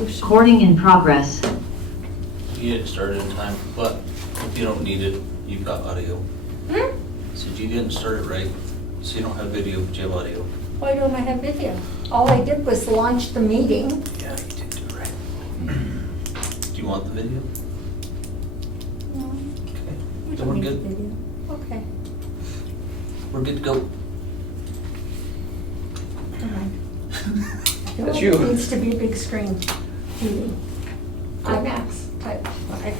resolution. Recording in progress. You didn't start it in time, but if you don't need it, you've got audio. Said you didn't start it right, so you don't have video, but you have audio. Why don't I have video? All I did was launch the meeting. Yeah, you did do it right. Do you want the video? No, Okay. we Then don't we're need good. video. Okay. We're good to go. All right. I feel That's like you. It needs to be a big screen TV. IMAX type. Okay.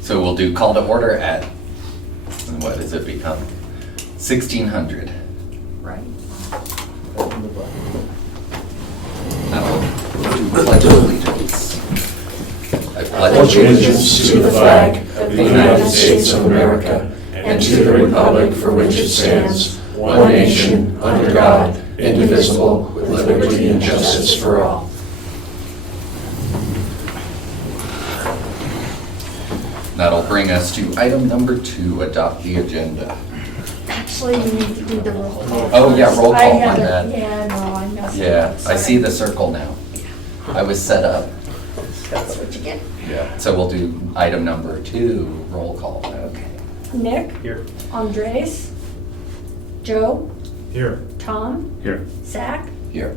So we'll do call to order at, what does it become? 1600. Right. Now, we'll do pledge of allegiance. I pledge allegiance to the flag of the United States of America and to the republic for which it stands, one nation, under God, indivisible, with liberty and justice for all. That'll bring us to item number 2, adopt the agenda. Actually, we need to do the roll call. Oh, yeah, roll I call, my haven't- bad. Yeah, no, I messed it Yeah, up. I see the circle now. I was set up. That's what you get. Yeah. So we'll do item number 2, roll call. Okay. Nick? Here. Andres? Joe? Here. Tom? Here. Zach? Here.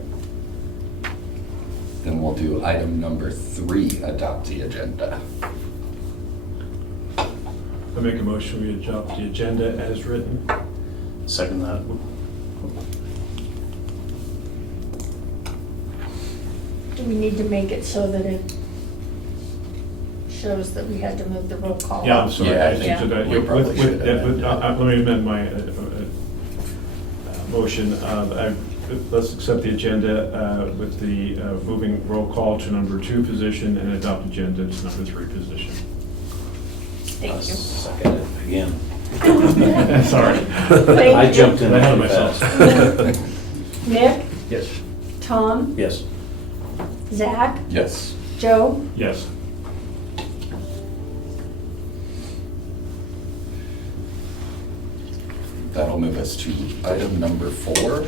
Then we'll do item number 3, adopt the agenda. I make a motion, we adopt the agenda as written. Second that. Do we need to make it so that it shows that we had to move the roll call? Yeah, I'm sorry. Yeah, I I think did that. we probably With- should with- amend that. Let me amend my motion. Let's accept the agenda with the moving roll call to number 2 position and adopt agenda to number 3 position. Thank you. Second it again. Sorry. Thank I you. jumped in Ahead of really myself. fast. Nick? Yes. Tom? Yes. Zach? Yes. Joe? Yes. That'll move us to item number 4,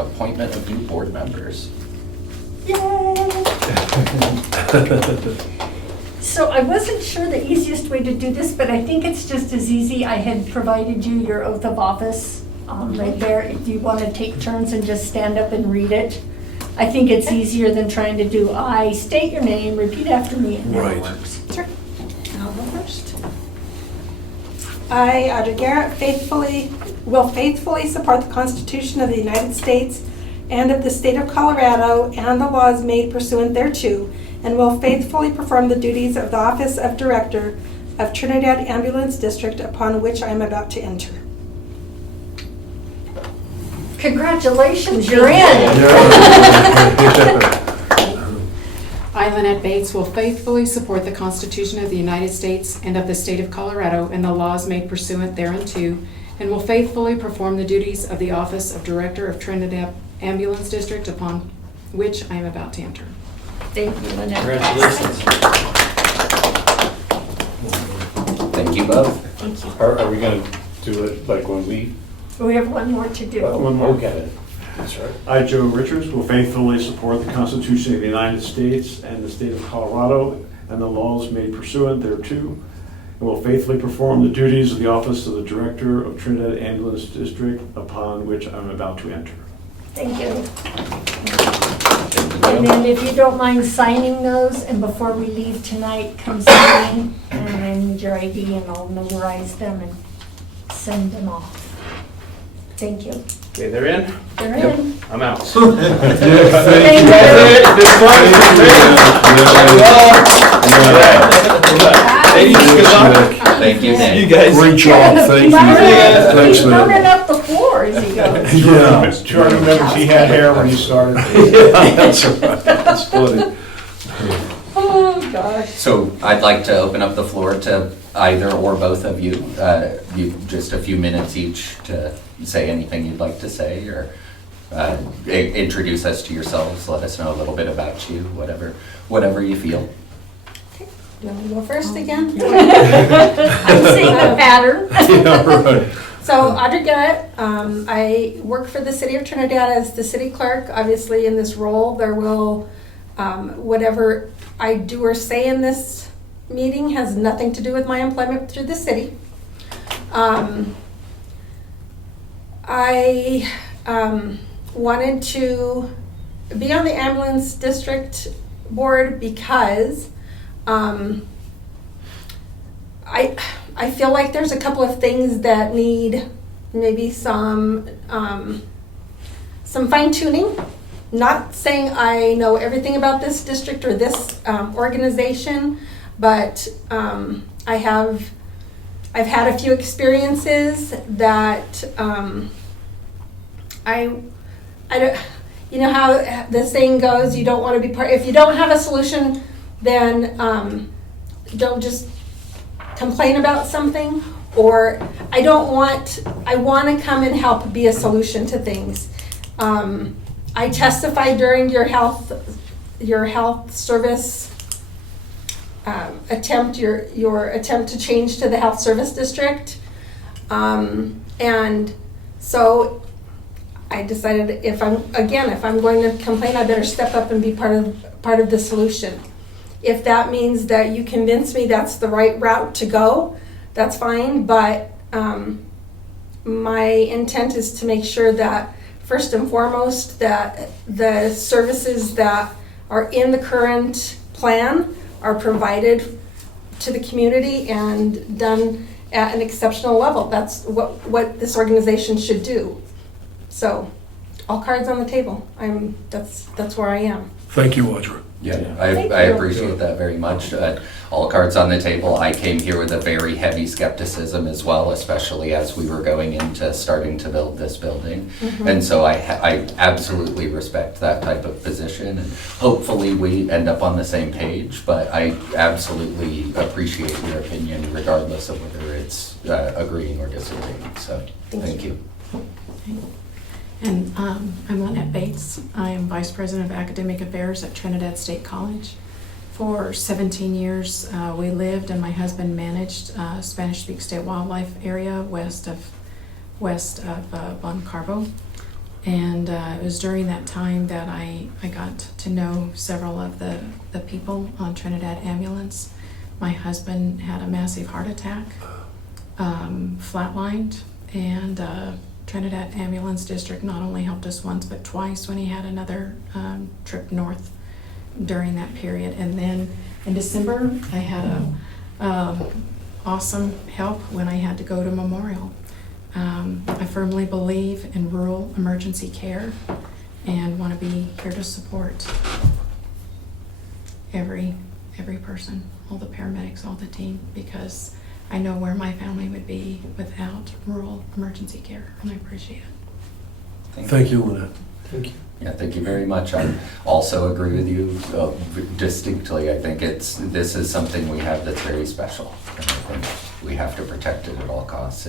appointment of new board members. Yay! So I wasn't sure the easiest way to do this, but I think it's just as easy. I had provided you your oath of office right there. If you want to take turns and just stand up and read it. I think it's easier than trying to do, I state your name, repeat after me, and then it works. Sure. I'll go first. I, Audrey Garrett, will faithfully support the Constitution of the United States and of the State of Colorado and the laws made pursuant thereto, and will faithfully perform the duties of the Office of Director of Trinidad Ambulance District upon which I am about to enter. Congratulations, you're in. I, Lynette Bates, will faithfully support the Constitution of the United States and of the State of Colorado and the laws made pursuant thereunto, and will faithfully perform the duties of the Office of Director of Trinidad Ambulance District upon which I am about to enter. Thank you, Lynette. Congratulations. Thank you both. Thank you. Are we gonna do it like when we? We have one more to do. One more. Okay. That's right. I, Joe Richards, will faithfully support the Constitution of the United States and the State of Colorado and the laws made pursuant thereto, and will faithfully perform the duties of the Office of the Director of Trinidad Ambulance District upon which I'm about to enter. Thank you. And then if you don't mind signing those, and before we leave tonight, come sign, and I need your ID, and I'll notarize them and send them off. Thank you. Okay, they're in? They're in. I'm out. Thank Thank you, Nick. You guys. Great job, thank you. Thanks, He's man. running up the floor as he goes. Yeah. Trying to remember he had hair when he started. That's right. That's funny. Oh, gosh. So I'd like to open up the floor to either or both of you. Just a few minutes each to say anything you'd like to say, or introduce us to yourselves, let us know a little bit about you, whatever you feel. Do you want me to go first again? I'm seeing a pattern. Yeah, right. So Audrey Garrett, I work for the City of Trinidad as the city clerk. Obviously in this role there will Whatever I do or say in this meeting has nothing to do with my employment through the city. I wanted to be on the ambulance district board because I feel like there's a couple of things that need maybe some fine tuning. Not saying I know everything about this district or this organization, but I've had a few experiences that I don't, you know how the saying goes, you don't want to be part, if you don't have a solution, then don't just complain about something. Or I want to come and help be a solution to things. I testified during your health service attempt, your attempt to change to the health service district, and so I decided if I'm going to complain, I better step up and be part of the solution. If that means that you convince me that's the right route to go, that's fine. But my intent is to make sure that first and foremost that the services that are in the current plan are provided to the community and done at an exceptional level. That's what this organization should do. So, all cards on the table. That's where I am. Thank you, Audra. Yeah, Thank I you. appreciate that very much. All cards on the table. I came here with a very heavy skepticism as well, especially as we were going into starting to build this building. And so I absolutely respect that type of position, and hopefully we end up on the same page, but I absolutely appreciate your opinion regardless of whether it's agreeing or disagreeing. So thank you. And I'm Lynette Bates. I am Vice President of Academic Affairs at Trinidad State College. For 17 years, we lived and my husband managed Spanish Peak State Wildlife Area west of Bon Carbo. And it was during that time that I got to know several of the people on Trinidad Ambulance. My husband had a massive heart attack, flatlined, and Trinidad Ambulance District not only helped us once but twice when he had another trip north during that period. And then in December I had awesome help when I had to go to Memorial. I firmly believe in rural emergency care and want to be here to support every person, all the paramedics, all the team, because I know where my family would be without rural emergency care, and I appreciate it. Thank you, Lynette. Thank you. Yeah, thank you very much. I also agree with you distinctly. I think this is something we have that's very special, and I think we have to protect it at all costs.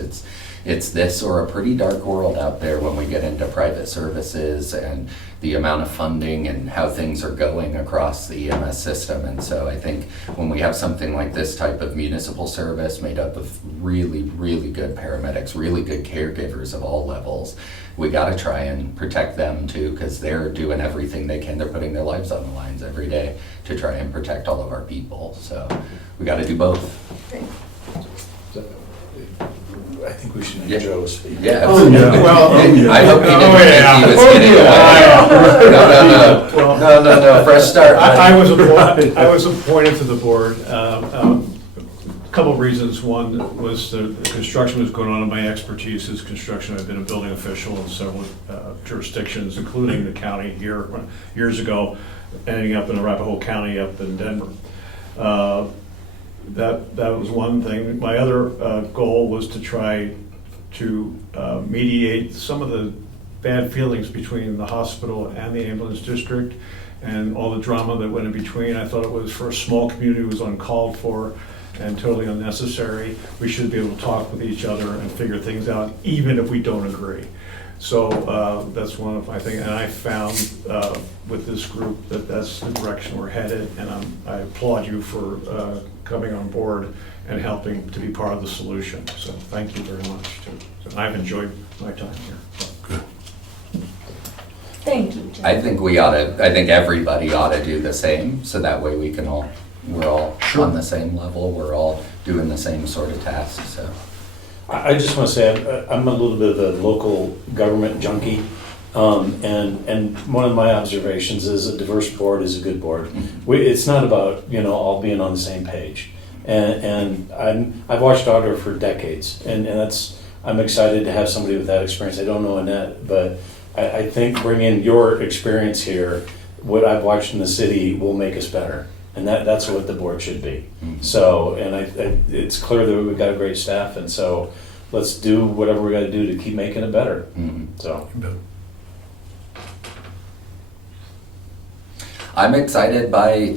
It's this or a pretty dark world out there when we get into private services and the amount of funding and how things are going across the EMS system. And so I think when we have something like this type of municipal service made up of really, really good paramedics, really good caregivers of all levels, we got to try and protect them too, because they're doing everything they can. They're putting their lives on the lines every day to try and protect all of our people. So we got to do both. I think we should Yeah. let Joe speak. Yeah, Oh, absolutely. yeah. Well, oh, yeah. I hope he didn't Oh, yeah. think he was Oh, getting yeah. away. No, fresh start. I buddy. was appointed to the board. A couple of reasons. One was the construction was going on, and my expertise is construction. I've been a building official in several jurisdictions, including the county here years ago, ending up in Arapahoe County up in Denver. That was one thing. My other goal was to try to mediate some of the bad feelings between the hospital and the ambulance district and all the drama that went in between. I thought it was, for a small community, it was uncalled for and totally unnecessary. We should be able to talk with each other and figure things out, even if we don't agree. So that's one of my things, and I found with this group that that's the direction we're headed, and I applaud you for coming on board and helping to be part of the solution. So thank you very much. So I've enjoyed my time here. Thank you, Jim. I think everybody ought to do the same, so that way we're all on the same level, we're all doing the same sort of tasks, so. I just want to say, I'm a little bit of a local government junkie. And one of my observations is a diverse board is a good board. It's not about, all being on the same page. And I've watched Audra for decades, and I'm excited to have somebody with that experience. I don't know Annette, but I think bringing your experience here, what I've watched in the city will make us better. And that's what the board should be. So, and it's clear that we've got a great staff, and so let's do whatever we got to do to keep making it better. So. I'm excited by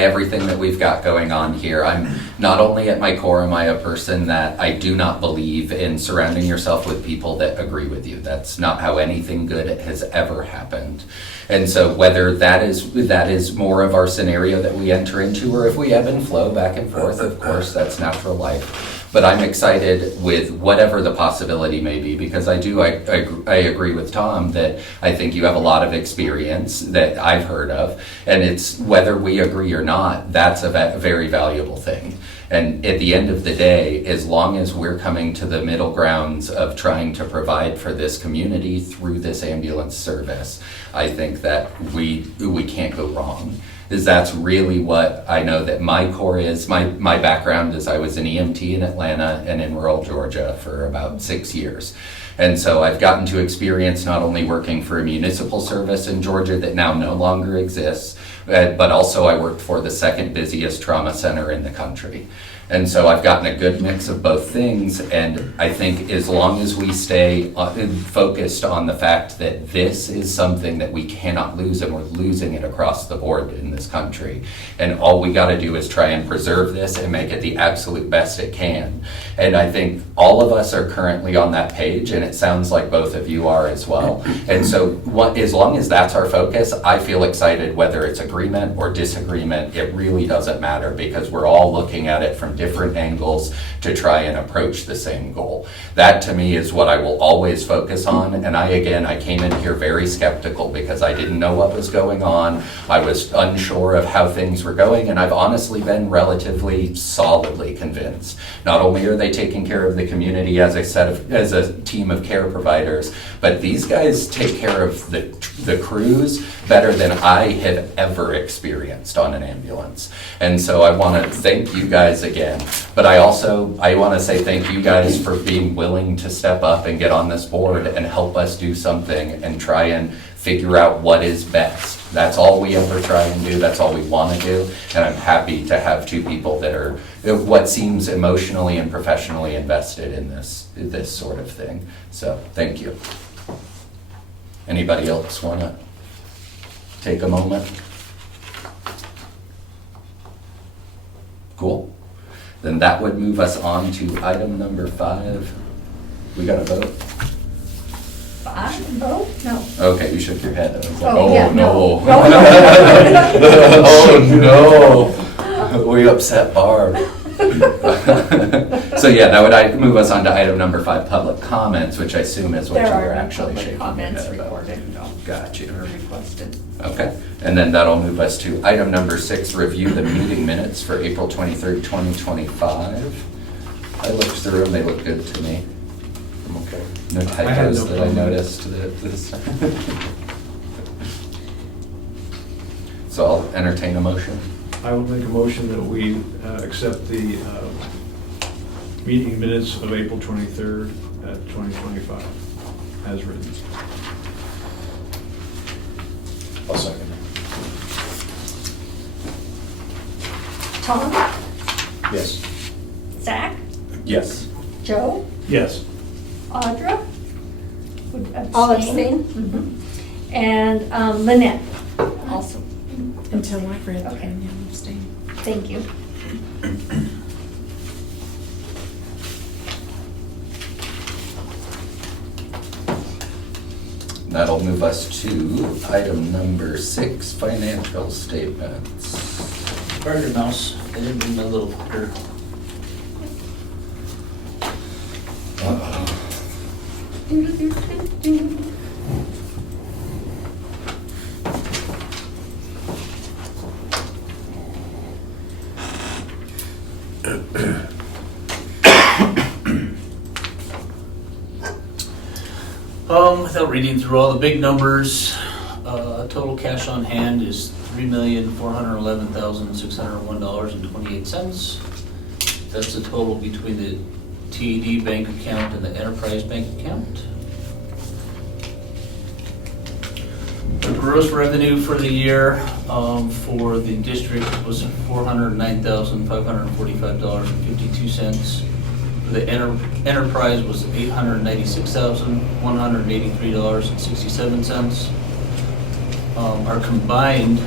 everything that we've got going on here. I'm not only at my core am I a person that I do not believe in surrounding yourself with people that agree with you. That's not how anything good has ever happened. And so whether that is more of our scenario that we enter into, or if we ebb and flow back and forth, of course, that's natural life. But I'm excited with whatever the possibility may be, because I agree with Tom that I think you have a lot of experience that I've heard of, and it's whether we agree or not, that's a very valuable thing. And at the end of the day, as long as we're coming to the middle grounds of trying to provide for this community through this ambulance service, I think that we can't go wrong. That's really what I know that my core is. My background is I was an EMT in Atlanta and in rural Georgia for about 6 years. And so I've gotten to experience not only working for a municipal service in Georgia that now no longer exists, but also I worked for the second busiest trauma center in the country. And so I've gotten a good mix of both things, and I think as long as we stay focused on the fact that this is something that we cannot lose, and we're losing it across the board in this country, and all we got to do is try and preserve this and make it the absolute best it can. And I think all of us are currently on that page, and it sounds like both of you are as well. And so as long as that's our focus, I feel excited whether it's agreement or disagreement. It really doesn't matter, because we're all looking at it from different angles to try and approach the same goal. That to me is what I will always focus on. And I came in here very skeptical because I didn't know what was going on. I was unsure of how things were going, and I've honestly been relatively solidly convinced. Not only are they taking care of the community as a team of care providers, but these guys take care of the crews better than I have ever experienced on an ambulance. And so I want to thank you guys again. But I want to say thank you guys for being willing to step up and get on this board and help us do something and try and figure out what is best. That's all we ever try and do. That's all we want to do. And I'm happy to have two people that are what seems emotionally and professionally invested in this sort of thing. So thank you. Anybody else want to take a moment? Cool. Then that would move us on to item number 5. We got a vote? 5? Vote? No. Okay, you shook your head. I was like, Oh, yeah, no. no. Oh, no. We upset Barb. So yeah, that would move us on to item number 5, public comments, which I assume is what There you are were no actually public shaking comments your head about. recorded, no. Got you. Or requested. Okay, and then that'll move us to item number 6, review the meeting minutes for April 23rd, 2025. I looked through them, they look good to me. I'm okay. No I had typos no that I problem. noticed this. So I'll entertain a motion. I will make a motion that we accept the meeting minutes of April 23rd, 2025, as written. I'll second. Tom? Yes. Zach? Yes. Joe? Yes. Audra? Would I'll abstain. Mhm. And Lynette also. Until I've read Okay. them, yeah, abstain. Thank you. That'll move us to item number 6, financial statements. Pardon your mouse, I didn't bring my little clicker. Without reading through all the big numbers, total cash on hand is $3,411,601.28. That's the total between the TED bank account and the enterprise bank account. The gross revenue for the year for the district was $409,545.52. The enterprise was $896,183.67. Our combined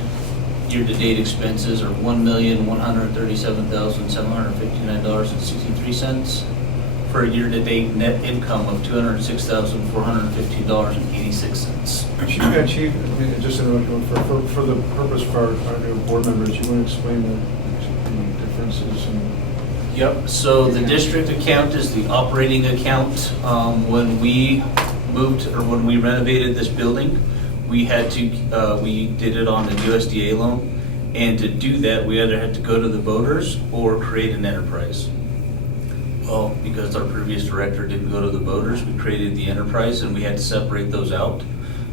year-to-date expenses are $1,137,759.63 for a year-to-date net income of $206,415.86. Chief, just for the purpose of our new board members, you want to explain the differences in? Yep, so the district account is the operating account. When we moved, or when we renovated this building, we had to, we did it on a USDA loan. And to do that, we either had to go to the voters or create an enterprise. Well, because our previous director didn't go to the voters, we created the enterprise and we had to separate those out.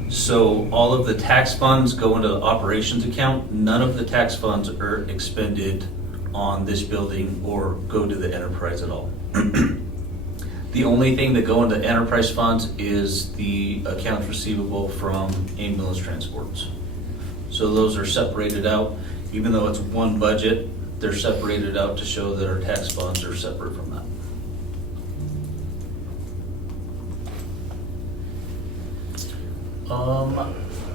So all of the tax funds go into the operations account. None of the tax funds are expended on this building or go to the enterprise at all. The only thing that go into enterprise funds is the accounts receivable from ambulance transports. So those are separated out. Even though it's one budget, they're separated out to show that our tax funds are separate from that.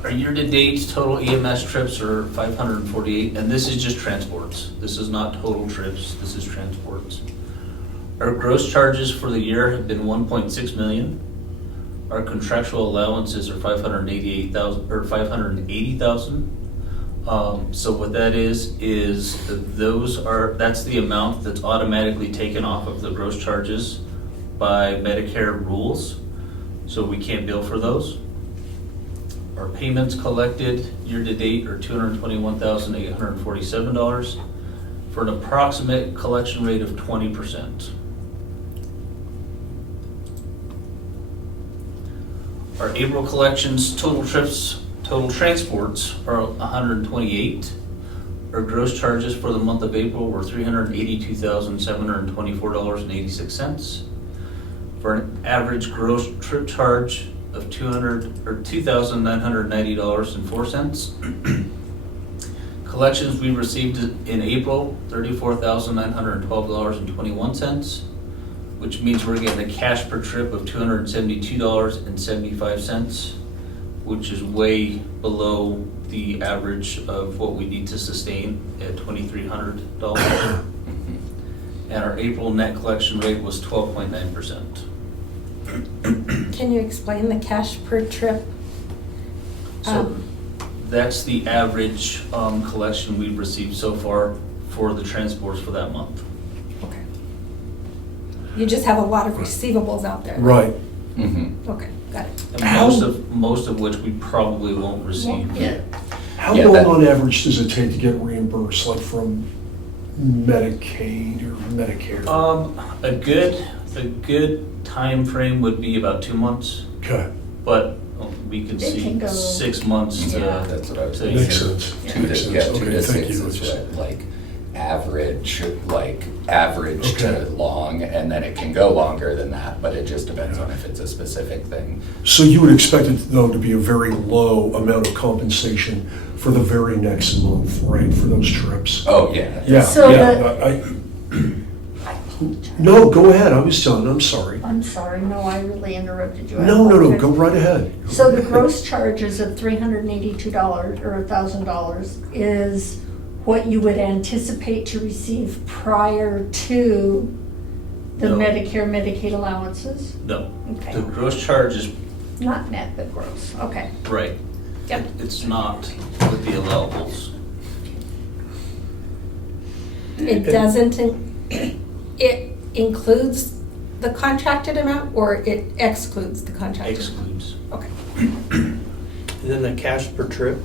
Our year-to-date total EMS trips are 548, and this is just transports. This is not total trips, this is transports. Our gross charges for the year have been 1.6 million. Our contractual allowances are 588,000 or 580,000. So what that is that's the amount that's automatically taken off of the gross charges by Medicare rules. So we can't bill for those. Our payments collected year to date are $221,847 for an approximate collection rate of 20%. Our April collections, total transports are 128. Our gross charges for the month of April were $382,724.86 for an average gross trip charge of $2,990.04. Collections we received in April, $34,912.21, which means we're getting a cash per trip of $272.75, which is way below the average of what we need to sustain at $2,300. And our April net collection rate was 12.9%. Can you explain the cash per trip? So that's the average collection we've received so far for the transports for that month. Okay. You just have a lot of receivables out there. Right. Mhm. Okay, got it. And most of which we probably won't receive. Yeah. How Yeah, long that- on average does it take to get reimbursed, like from Medicaid or Medicare? A good time frame would be about 2 months, Okay, but we can It see can go- 6 months to. Yeah. That's what I was to- thinking. makes sense. Two Makes to, sense. yeah, 2 Okay, to thank 6 you. is what, like, average to Okay. long, and then it can go longer than that, but it just depends on if it's a specific thing. So you would expect it, though, to be a very low amount of compensation for the very next month, right, for those trips? Oh, yeah. Yeah, So yeah. No, go ahead, I was done, I'm sorry. I'm sorry, no, I really interrupted you. I No, apologize. go right ahead. So the gross charges of $382 or $1,000 is what you would anticipate to receive prior to the No. Medicare, Medicaid allowances? No, Okay. the gross charge is Not net, but gross, okay. right. Yep. It's not with the allowables. It doesn't, it includes the contracted amount or it excludes the contracted? Excludes. Okay. And then the cash per trip,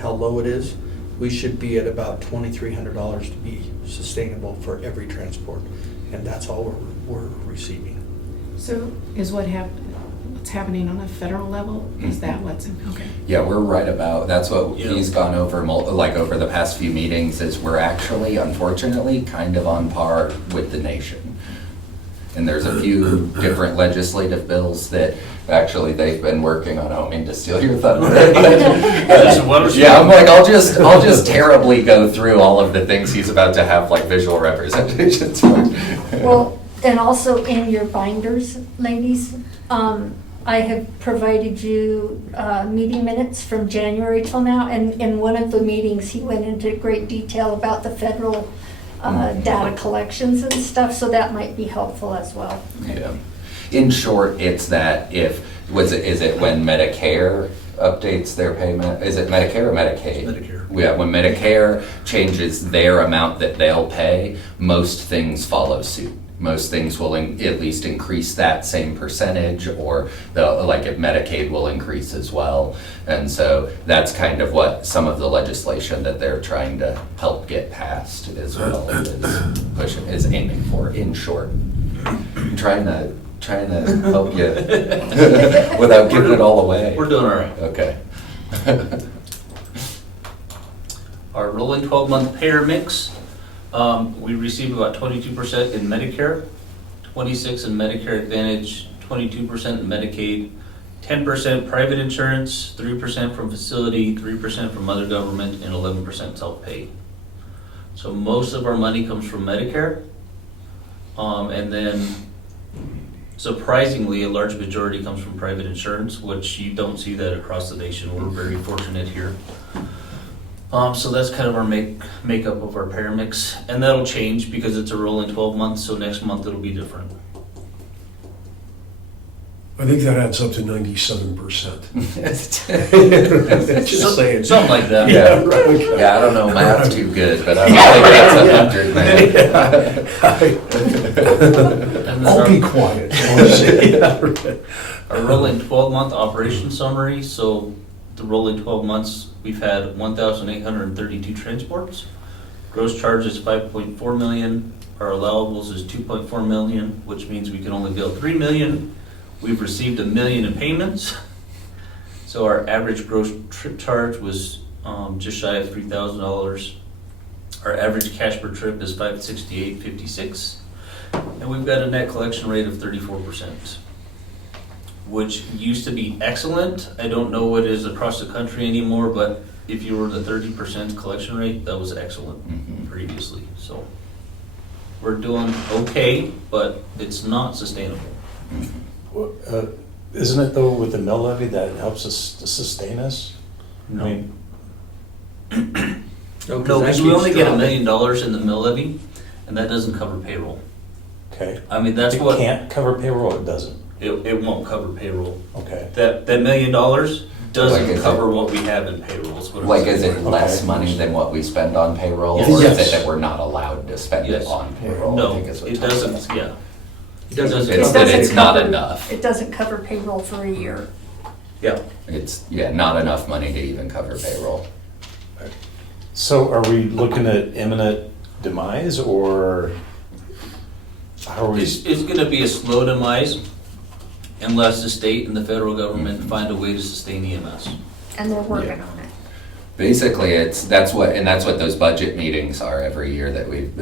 how low it is, we should be at about $2,300 to be sustainable for every transport, and that's all we're receiving. So is what's happening on a federal level? Is that what's in, okay. Yeah, we're right about, that's what Yeah. he's gone over, like over the past few meetings, is we're actually, unfortunately, kind of on par with the nation. And there's a few different legislative bills that, actually, they've been working on. I don't mean to steal your thunder. But, yeah, I'm like, I'll just terribly go through all of the things he's about to have, like, visual representations for. Well, and also in your binders, ladies, I have provided you meeting minutes from January till now, and in one of the meetings, he went into great detail about the federal data collections and stuff, so that might be helpful as well. Yeah. In short, it's that is it when Medicare updates their payment? Is it Medicare or Medicaid? Medicare. Yeah, when Medicare changes their amount that they'll pay, most things follow suit. Most things will at least increase that same percentage, or like if Medicaid will increase as well. And so that's kind of what some of the legislation that they're trying to help get passed as well is aiming for. In short, I'm trying to help you without giving it all away. We're doing all right. Okay. Our rolling 12-month payer mix, we receive about 22% in Medicare, 26% in Medicare Advantage, 22% in Medicaid, 10% private insurance, 3% from facility, 3% from other government, and 11% self-pay. So most of our money comes from Medicare, and then surprisingly, a large majority comes from private insurance, which you don't see that across the nation. We're very fortunate here. So that's kind of our makeup of our payer mix, and that'll change because it's a rolling 12 months, so next month it'll be different. I think that adds up to 97%. Just saying. Something like that. Yeah. Right, okay. Yeah, I don't know, math's too good, but I don't think that's 100, man. And then I'll be quiet. Yeah, right. our rolling 12-month operation summary, so the rolling 12 months, we've had 1,832 transports. Gross charge is 5.4 million. Our allowables is 2.4 million, which means we can only bill 3 million. We've received 1 million in payments. So our average gross trip charge was just shy of $3,000. Our average cash per trip is $568.56. And we've got a net collection rate of 34%. Which used to be excellent. I don't know what it is across the country anymore, but if you were the 30% collection rate, that was excellent previously. So we're doing okay, but it's not sustainable. Well, isn't it though with the mill levy that helps us to sustain us? No. I mean, No, because we only get $1 million in the mill levy, and that doesn't cover payroll. okay. I mean, that's It what, can't cover payroll, it doesn't. it won't cover payroll. Okay. That $1 million Like, doesn't is cover it- what we have in payroll. Is what I'm Like, saying. is it less Okay. money than what we spend on payroll, Yes. or is Yes. it that we're not allowed to spend it Yes. on payroll? I No, think is what it Tom's doesn't, asking. yeah. It doesn't It's It that doesn't it's not cover- enough. It doesn't cover payroll for a year. Yeah. It's, yeah, not enough money to even cover payroll. So are we looking at imminent demise, or how are we? It's gonna be a slow demise unless the state and the federal government find a way to sustain EMS. And they're working Yeah. on it. Basically, that's what those budget meetings are every year that we've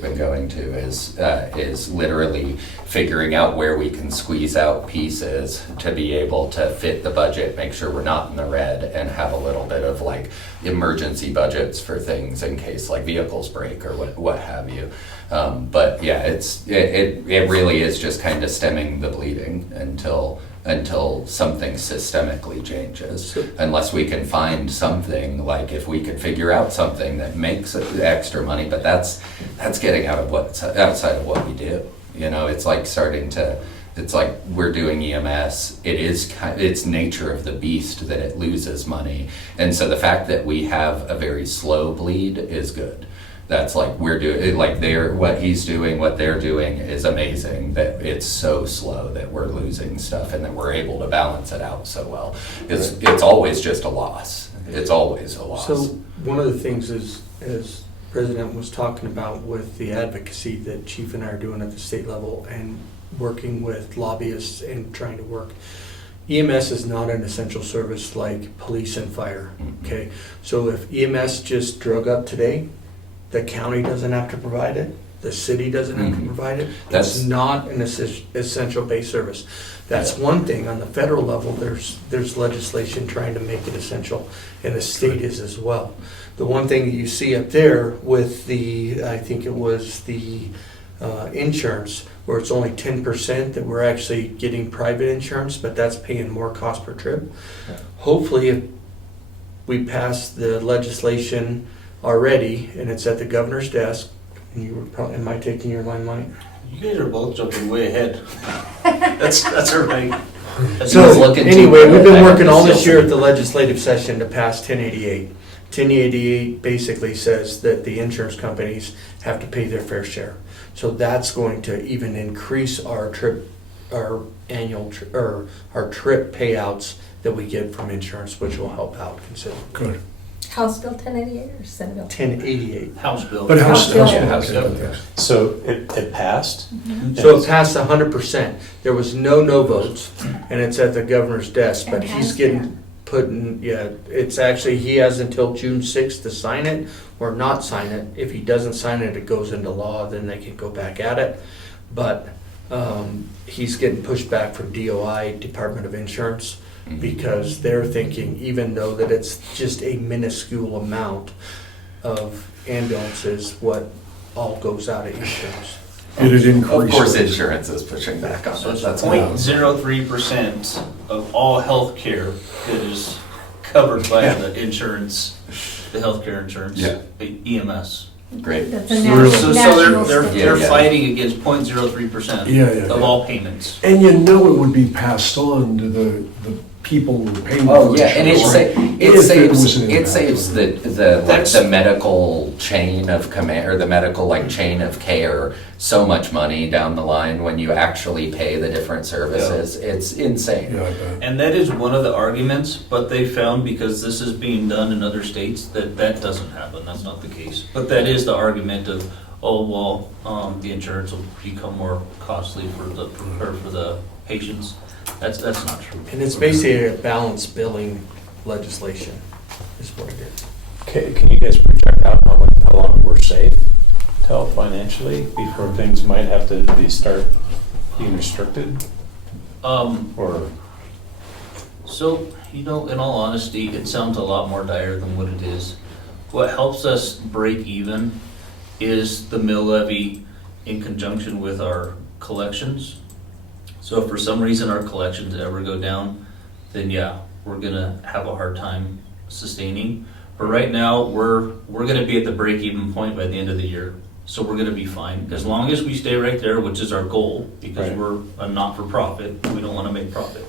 been going to is literally figuring out where we can squeeze out pieces to be able to fit the budget, make sure we're not in the red, and have a little bit of like emergency budgets for things in case like vehicles break or what have you. But yeah, it really is just kind of stemming the bleeding until something systemically changes. Unless we can find something, like if we could figure out something that makes extra money, but that's getting outside of what we do. You know, it's like it's like we're doing EMS. It's nature of the beast that it loses money. And so the fact that we have a very slow bleed is good. That's like we're doing, like what he's doing, what they're doing is amazing, that it's so slow that we're losing stuff and that we're able to balance it out so well. It's always just a loss. It's always a loss. So one of the things is President was talking about with the advocacy that Chief and I are doing at the state level and working with lobbyists and trying to work. EMS is not an essential service like police and fire, okay? So if EMS just drug up today, the county doesn't have to provide it, the city doesn't have to provide it. That's- It's not an essential base service. That's one thing. On the federal level, there's legislation trying to make it essential, and the state is as well. The one thing that you see up there with the, I think it was the insurance, where it's only 10% that we're actually getting private insurance, but that's paying more cost per trip. Yeah. Hopefully, if we pass the legislation already, and it's at the governor's desk, and you were probably, am I taking your line, Mike? You guys are both jumping way ahead. That's all right. That's So, Let's look into anyway, it. we've been I working all can this see year it. at the legislative session to pass 1088. 1088 basically says that the insurance companies have to pay their fair share. So that's going to even increase our trip, our annual, or our trip payouts that we get from insurance, which will help out considerably. Good. House Bill 1088 or Senate Bill? 1088. House bill. But House House, bill. House, Yeah, House, House yes. So it passed? So it passed 100%. There was no votes, and it's at the governor's desk, but It he's has getting been. put in, yeah, it's actually, he has until June 6th to sign it or not sign it. If he doesn't sign it, it goes into law, then they can go back at it. But he's getting pushed back from DOI, Department of Insurance, because they're thinking, even though that it's just a minuscule amount of ambulances, what all goes out of insurance. It'd increase. Of course, it. insurance is pushing back on So it. it's That's 0.03% of all healthcare that is covered by Yeah. the insurance, the healthcare insurance, Yeah. the EMS. great. That's a Really? So national they're standard. Yeah. fighting against 0.03% Yeah, of all payments. And you know it would be passed on to the people who are paying for Oh, it. yeah, and it saves the That's- the medical chain of command, or the medical like chain of care, so much money down the line when you actually pay the different services. It's insane. Yeah, I bet. And that is one of the arguments, but they found, because this is being done in other states, that that doesn't happen. That's not the case. But that is the argument of, oh, well, the insurance will become more costly for the patients. That's not true. And it's basically a balanced billing legislation, is what it is. Okay, can you guys project out how long we're safe till financially before things might have to start being restricted? Or, So, in all honesty, it sounds a lot more dire than what it is. What helps us break even is the mill levy in conjunction with our collections. So if for some reason our collections ever go down, then yeah, we're gonna have a hard time sustaining. But right now, we're gonna be at the break-even point by the end of the year. So we're gonna be fine, as long as we stay right there, which is our goal, because Right. we're a not-for-profit, we don't wanna make profit.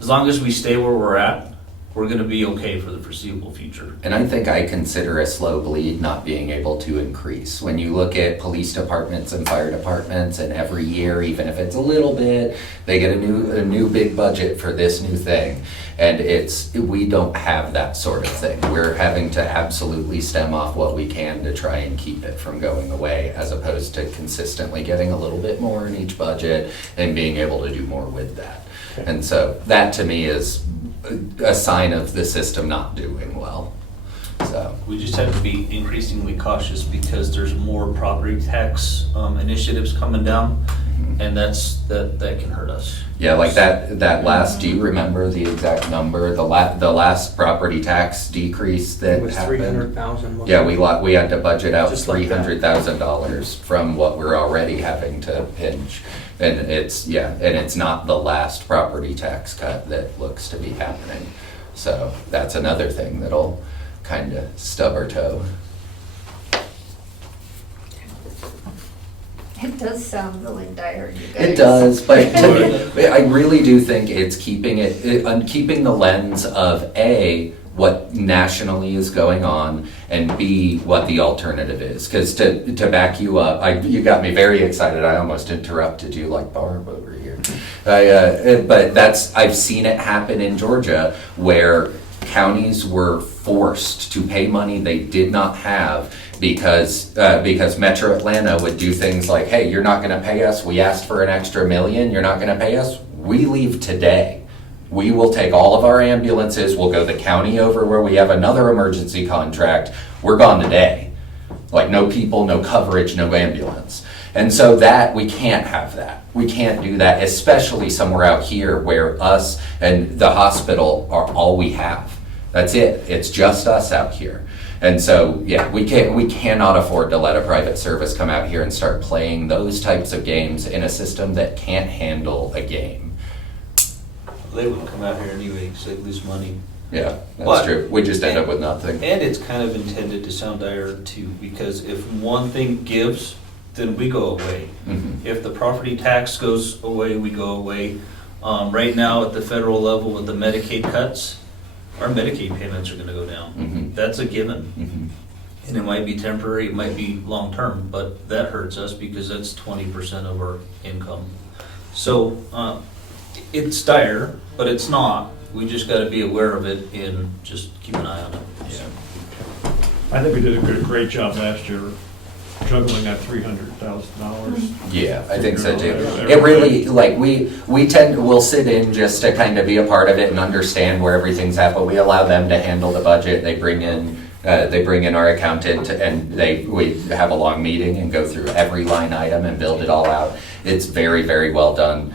As long as we stay where we're at, we're gonna be okay for the foreseeable future. And I think I consider a slow bleed not being able to increase. When you look at police departments and fire departments, and every year, even if it's a little bit, they get a new big budget for this new thing. And we don't have that sort of thing. We're having to absolutely stem off what we can to try and keep it from going away, as opposed to consistently getting a little bit more in each budget and being able to do more with that. And so that to me is a sign of the system not doing well. So, We just have to be increasingly cautious, because there's more property tax initiatives coming down, and that can hurt us. yeah, like that last, do you remember the exact number? The last property tax decrease that It was happened? 300,000. Yeah, we had to budget out Just like that. $300,000 from what we're already having to pinch. And it's not the last property tax cut that looks to be happening. So that's another thing that'll kind of stub our toe. It does sound really dire, you guys. It does, but to me, I really do think it's keeping the lens of A, what nationally is going on, and B, what the alternative is. Because to back you up, you got me very excited. I almost interrupted you like Barb over here. But I've seen it happen in Georgia, where counties were forced to pay money they did not have because Metro Atlanta would do things like, hey, you're not gonna pay us, we asked for an extra $1 million, you're not gonna pay us, we leave today. We will take all of our ambulances, we'll go the county over where we have another emergency contract, we're gone today. Like no people, no coverage, no ambulance. And so that, we can't have that. We can't do that, especially somewhere out here where us and the hospital are all we have. That's it. It's just us out here. And so, yeah, we cannot afford to let a private service come out here and start playing those types of games in a system that can't handle a game. They wouldn't come out here anyway because they'd lose money. Yeah, that's But- true. We just end up with nothing. And it's kind of intended to sound dire too, because if one thing gives, then we go away. Mhm. If the property tax goes away, we go away. Right now, at the federal level with the Medicaid cuts, our Medicaid payments are gonna go down. Mhm. That's a given. Mhm. And it might be temporary, it might be long-term, but that hurts us because that's 20% of our income. So, it's dire, but it's not. We just gotta be aware of it and just keep an eye on it. I think we did a great job last year juggling that $300,000. Yeah, I think so too. It really, like, we'll sit in just to kind of be a part of it and understand where everything's at, but we allow them to handle the budget. They bring in our accountant and we have a long meeting and go through every line item and build it all out. It's very, very well done.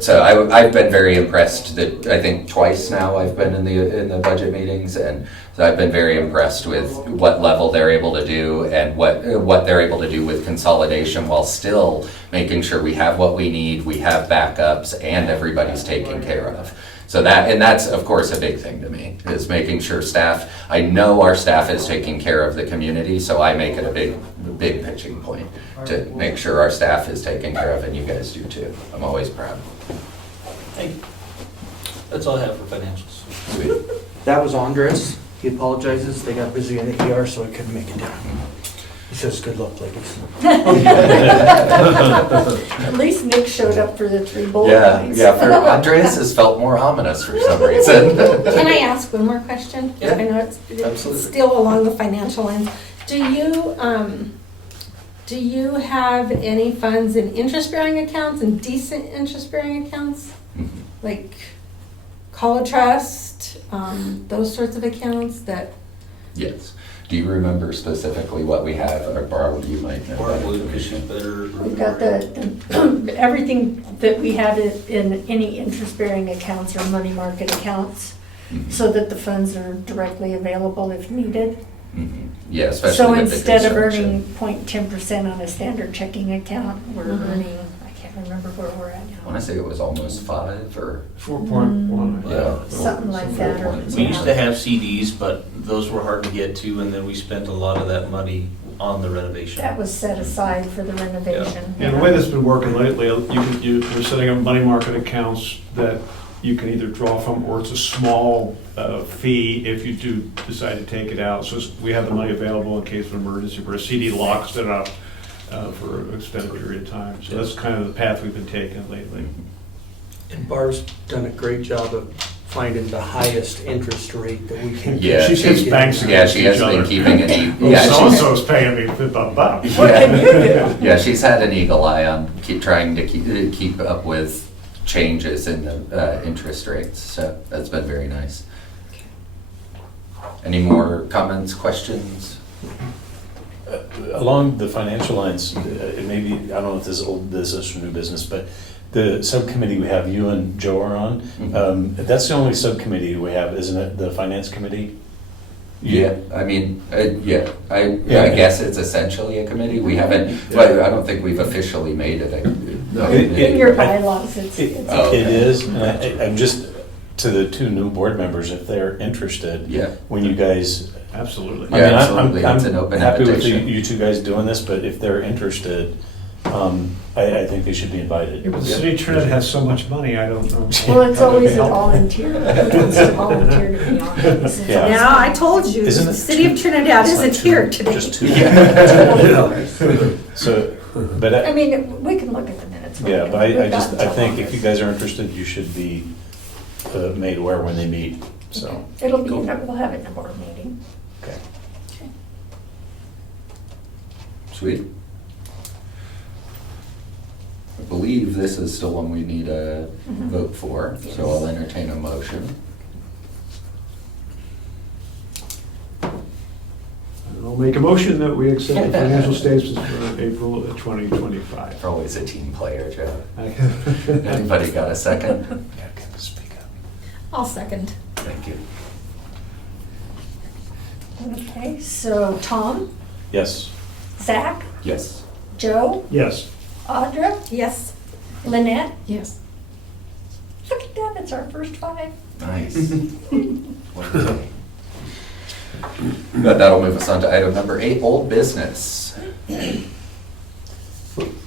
So I've been very impressed that, I think twice now I've been in the budget meetings, and so I've been very impressed with what level they're able to do and what they're able to do with consolidation while still making sure we have what we need, we have backups, and everybody's taken care of. So that's of course a big thing to me, is making sure I know our staff is taking care of the community, so I make it a big pitching point to make sure our staff is taken care of, and you guys do too. I'm always proud. Thank you. That's all I have for financials. Sweet. That was Andres. He apologizes. They got busy in the ER, so he couldn't make it down. He says, good luck, ladies. At least Nick showed up for the 3 bullet points. Yeah, for Andreas has felt more ominous for some reason. Can I ask one more question? Yeah, I know it's absolutely. still along the financial lines. Do you have any funds in interest-bearing accounts and decent interest-bearing accounts? Like Call Trust, those sorts of accounts that? Yes. Do you remember specifically what we have, or Barb, you might know that Or because she's information? better. We've got everything that we have in any interest-bearing accounts or money market accounts, Mhm. so that the funds are directly available if needed. Mhm. Yeah, especially So with the instead of construction. earning 0.10% on a standard checking account, we're Mhm. earning, I can't remember where we're at I want to say it was almost 5 or, 4.1. yeah. Something like that, or- We used to have CDs, but those were hard to get to, and then we spent a lot of that money on the renovation. That was set aside for the renovation. And the way that's been working lately, you're setting up money market accounts that you can either draw from, or it's a small fee if you do decide to take it out. So we have the money available in case of emergency, where a CD locks it up for an extended period of time. So that's kind of the path we've been taking lately. And Barb's done a great job of finding the highest interest rate that we can. Yeah, She she's- keeps banks yeah, against she each has been other. keeping an Well, yeah, she's- so-and-so's paying me $50. What can you do? Yeah, she's had an eagle eye on trying to keep up with changes in the interest rates, so that's been very nice. Any more comments, questions? Along the financial lines, maybe, I don't know if this is old business or new business, but the subcommittee we have, you and Joe are on, that's the only subcommittee we have, isn't it, the finance committee? Yeah, I mean, I Yeah. guess it's essentially a committee. We haven't, well, I don't think we've officially made it a. In your bylaws, it's. Oh, okay. It is, and I'm just, to the 2 new board members, if they're interested, Yeah. when you guys, Absolutely. Yeah, absolutely. It's an open happy with invitation. you 2 guys doing this, but if they're interested, I think they should be invited. Yeah, but the city of Trinidad has so much money, I don't know. Well, it's always a volunteer. Who wants to volunteer to be on it? It's Yeah. always- Now, I told you, Isn't the it- city of Trinidad It's not isn't 2, here today. Just 2. So, but I mean, we can look at the minutes. yeah, but We've I got just, I until think if you August. guys are interested, you should be made aware when they meet. So, It'll be, Cool. we'll have it in a board meeting. okay. Sweet. I believe this is still one we need a vote for, so I'll entertain a motion. I'll make a motion that we accept the financial statements for April 2025. You're always a team player, Joe. Anybody got a second? Yeah, kind of speak up. I'll second. Thank you. Okay, so Tom, Yes. Zach, Yes. Joe, Yes. Audra, Yes. Lynette. Yes. Look at that, it's our first 5. Nice. Wonderful. But that'll move us on to item number 8, old business.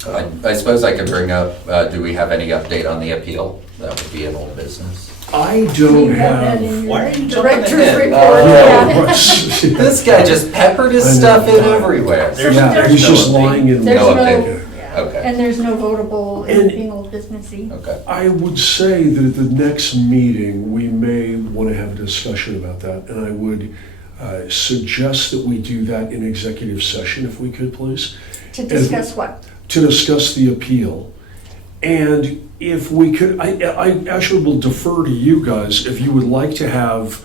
I suppose I could bring up, do we have any update on the appeal? That would be an old business. I Do you don't have that have. in Why your are you jumping director's ahead? report? Yeah. Yeah. This guy just peppered his I know. stuff in everywhere. There's- Yeah, there's he's no just update. lying in. There's No no, update. yeah. Okay. And there's no votable And- anything old businessy. Okay. I would say that at the next meeting, we may want to have a discussion about that, and I would suggest that we do that in executive session, if we could, please, To discuss what? to discuss the appeal. And if we could, I actually will defer to you guys if you would like to have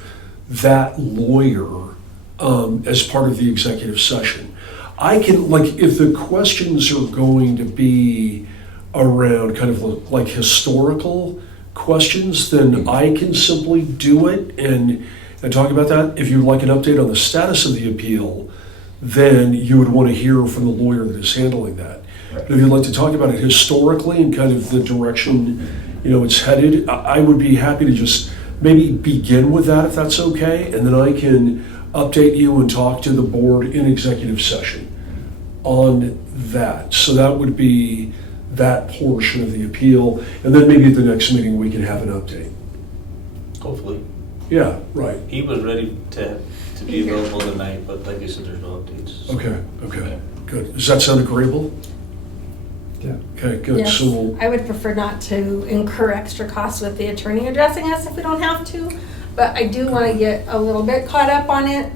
that lawyer as part of the executive session. I can, like, if the questions are going to be around kind of like historical questions, then I can simply do it and talk about that. If you'd like an update on the status of the appeal, then you would want to hear from the lawyer that is handling that. Right. But if you'd like to talk about it historically and kind of the direction, it's headed, I would be happy to just maybe begin with that if that's okay, and then I can update you and talk to the board in executive session on that. So that would be that portion of the appeal, and then maybe at the next meeting we can have an update. Hopefully. Yeah, right. He was ready to be available tonight, but like I said, there's no updates. Okay, good. Does that sound agreeable? Yeah. Okay, good. Yes. So we'll, I would prefer not to incur extra costs with the attorney addressing us if we don't have to, but I do want to get a little bit caught up on it,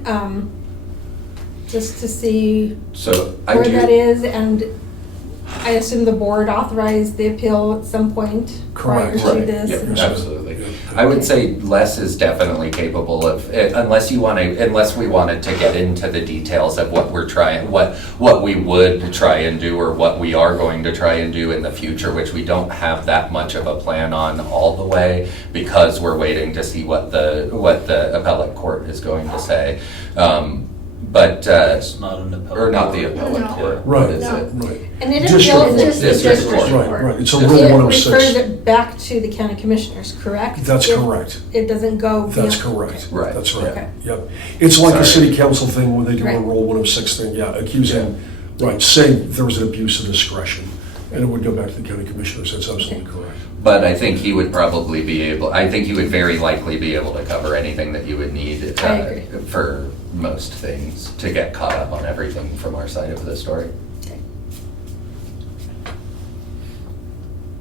just to see So I where that do, is, and I assume the board authorized the appeal at some point prior Correct. to Right. this. Yep, and- absolutely. I would say Les is definitely capable of, unless we wanted to get into the details of what we're trying, what we would try and do or what we are going to try and do in the future, which we don't have that much of a plan on all the way because we're waiting to see what the appellate court is going to say. But, It's not an appellate. or not the court. appellate No. court, right, what is it? right. And it District appeals court. it Just to the District district court. Right, right. It's a It Rule It 106. refers it back to the county commissioners, correct? That's If correct. It doesn't go. That's beyond- correct. Right. That's right. Okay. Yep. It's like a Sorry. city council thing when they do a Right. Rule 106 thing, yeah, accusing, right, saying there was an abuse of discretion, and it would go back to the county commissioners, that's absolutely correct. But I think he would probably be able, I think he would very likely be able to cover anything that you would need I agree. for most things to get caught up on everything from our side of the story.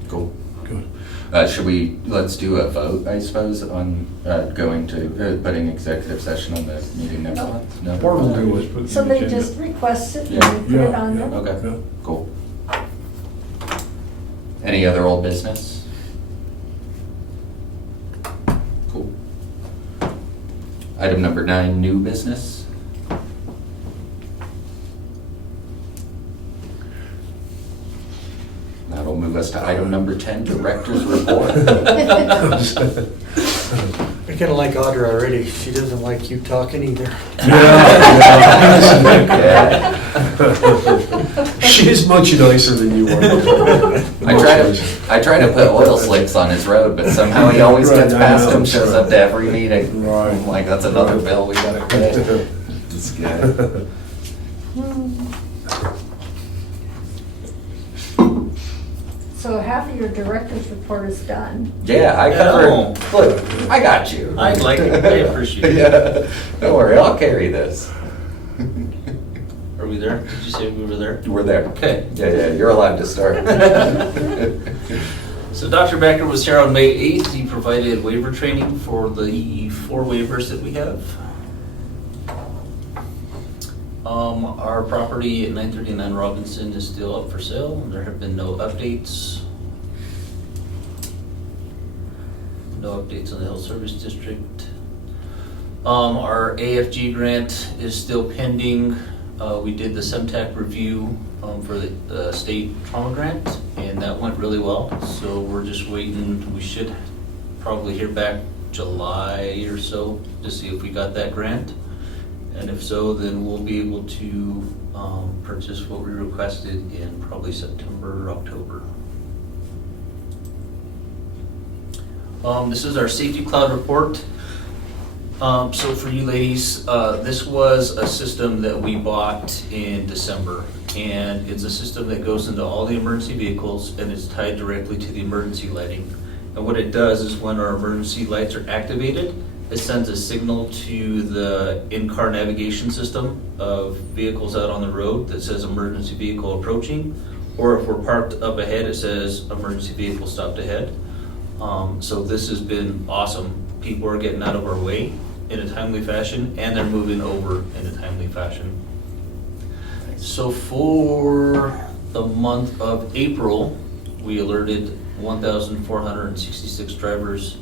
Cool. Good. Should we, let's do a vote, I suppose, on going to, putting executive session on the meeting next No. month? No? Or we'll do Let's put it in the Somebody agenda. just requests it Yeah. and we put it Yeah, on yeah. there. Okay, Yeah. cool. Any other old business? Cool. Item number 9, new business. That'll move us to item number 10, director's report. I kinda like Audra already. She doesn't like you talking either. Yeah. She's much nicer than you are. I try to put oil slicks on his road, but somehow he always Right, gets I past know, them, shows up to every meeting. Right. I'm like, that's another bill we gotta pay. This guy. So half of your director's report is done. Yeah, I covered, look, I got you. I like it, I appreciate it. Yeah, don't worry, I'll carry this. Are we there? Did you say we were there? We're there. Okay. Yeah, you're allowed to start. So Dr. Becker was here on May 8th. He provided waiver training for the 4 waivers that we have. Our property at 939 Robinson is still up for sale. There have been no updates. No updates on the Health Service District. Our AFG grant is still pending. We did the SEMTAC review for the state trauma grant, and that went really well. So we're just waiting. We should probably hear back July or so to see if we got that grant. And if so, then we'll be able to purchase what we requested in probably September or October. This is our safety cloud report. So for you ladies, this was a system that we bought in December, and it's a system that goes into all the emergency vehicles and is tied directly to the emergency lighting. And what it does is when our emergency lights are activated, it sends a signal to the in-car navigation system of vehicles out on the road that says emergency vehicle approaching, or if we're parked up ahead, it says emergency vehicle stopped ahead. So this has been awesome. People are getting out of our way in a timely fashion, and they're moving over in a timely fashion. So for the month of April, we alerted 1,466 drivers.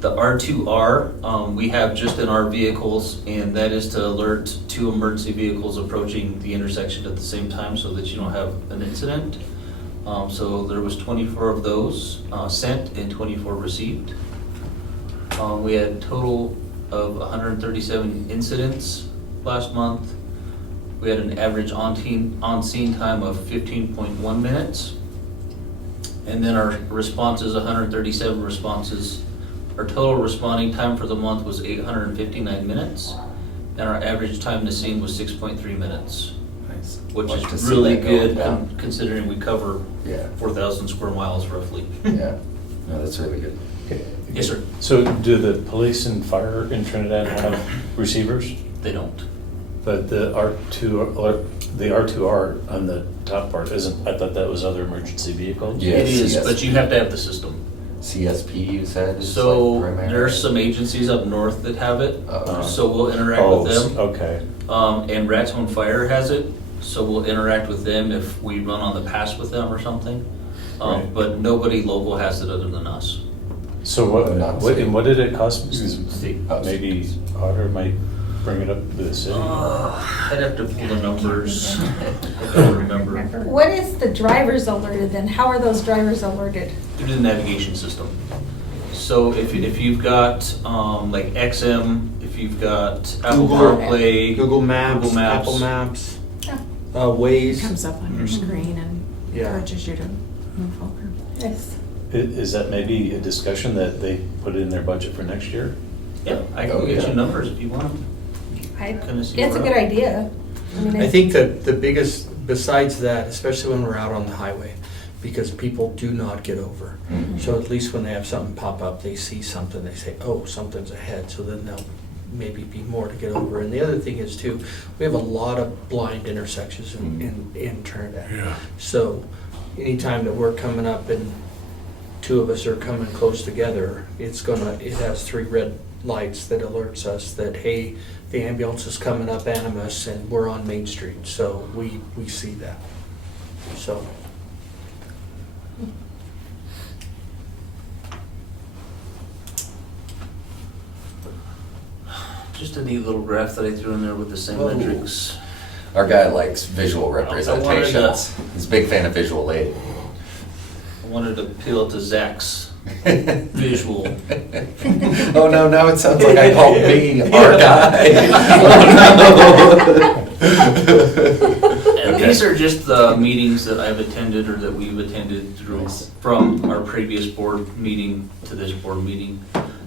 The R2R, we have just in our vehicles, and that is to alert 2 emergency vehicles approaching the intersection at the same time so that you don't have an incident. So there was 24 of those sent and 24 received. We had a total of 137 incidents last month. We had an average on-scene time of 15.1 minutes. And then our responses, 137 responses. Our total responding time for the month was 859 minutes. And our average time to scene was 6.3 minutes. Nice. Which Like to is see really that go good down. considering we cover Yeah, 4,000 square miles roughly. yeah. No, that's really good. Yes, sir. So do the police and fire in Trinidad have receivers? They don't. But the R2R on the top part isn't, I thought that was other emergency vehicles? Yeah, It is, CSP. but you have to have the system. CSP, you said? is So like primary? there's some agencies up north that have it, Oh. so we'll interact Oh, with them. okay. And Raton Fire has it, so we'll interact with them if we run on the pass with them or something. Right. But nobody local has it other than us. So what did it cost? Because State. maybe Otter might bring it up to the city. I'd have to pull the numbers. I don't remember. What is the drivers alerted then? How are those drivers alerted? Through the navigation system. So if you've got like XM, if you've got Apple Google. CarPlay, Google Maps, Google Maps. Apple Maps, Yeah. It Waze. comes up on your screen and Yeah. encourages you to move over. Yes. Is that maybe a discussion that they put in their budget for next year? yeah, I can Oh, get yeah. you numbers if you want them. Kinda see It's a where good I'm- idea. I think that the biggest, besides that, especially when we're out on the highway, because people do not get over. Mhm. So at least when they have something pop up, they see something, they say, oh, something's ahead, so then they'll maybe be more to get over. And the other thing is too, we have a lot of blind intersections in Trinidad. Yeah. So anytime that we're coming up and 2 of us are coming close together, it has 3 red lights that alerts us that, hey, the ambulance is coming up Animas and we're on Main Street. So we see that. So. Just a neat little graph that I threw in there with the same Oh. metrics. Our guy likes visual representations. He's a big fan of visual aid. I wanted to appeal to Zach's visual. Oh no, now it sounds like I called me our guy. And these are just the meetings that I've attended or that we've attended through, from our previous board meeting to this board meeting.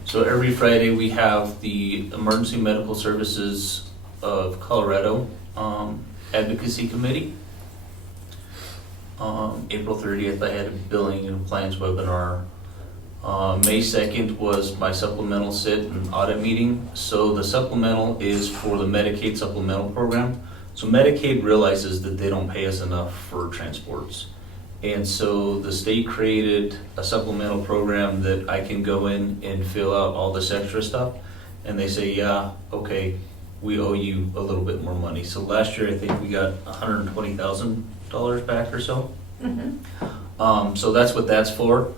So every Friday, we have the Emergency Medical Services of Colorado Advocacy Committee. April 30th, I had a billing and plans webinar. May 2nd was my supplemental sit and audit meeting. So the supplemental is for the Medicaid supplemental program. So Medicaid realizes that they don't pay us enough for transports. And so the state created a supplemental program that I can go in and fill out all this extra stuff. And they say, yeah, okay, we owe you a little bit more money. So last year, I think we got $120,000 back or so. So that's what that's for.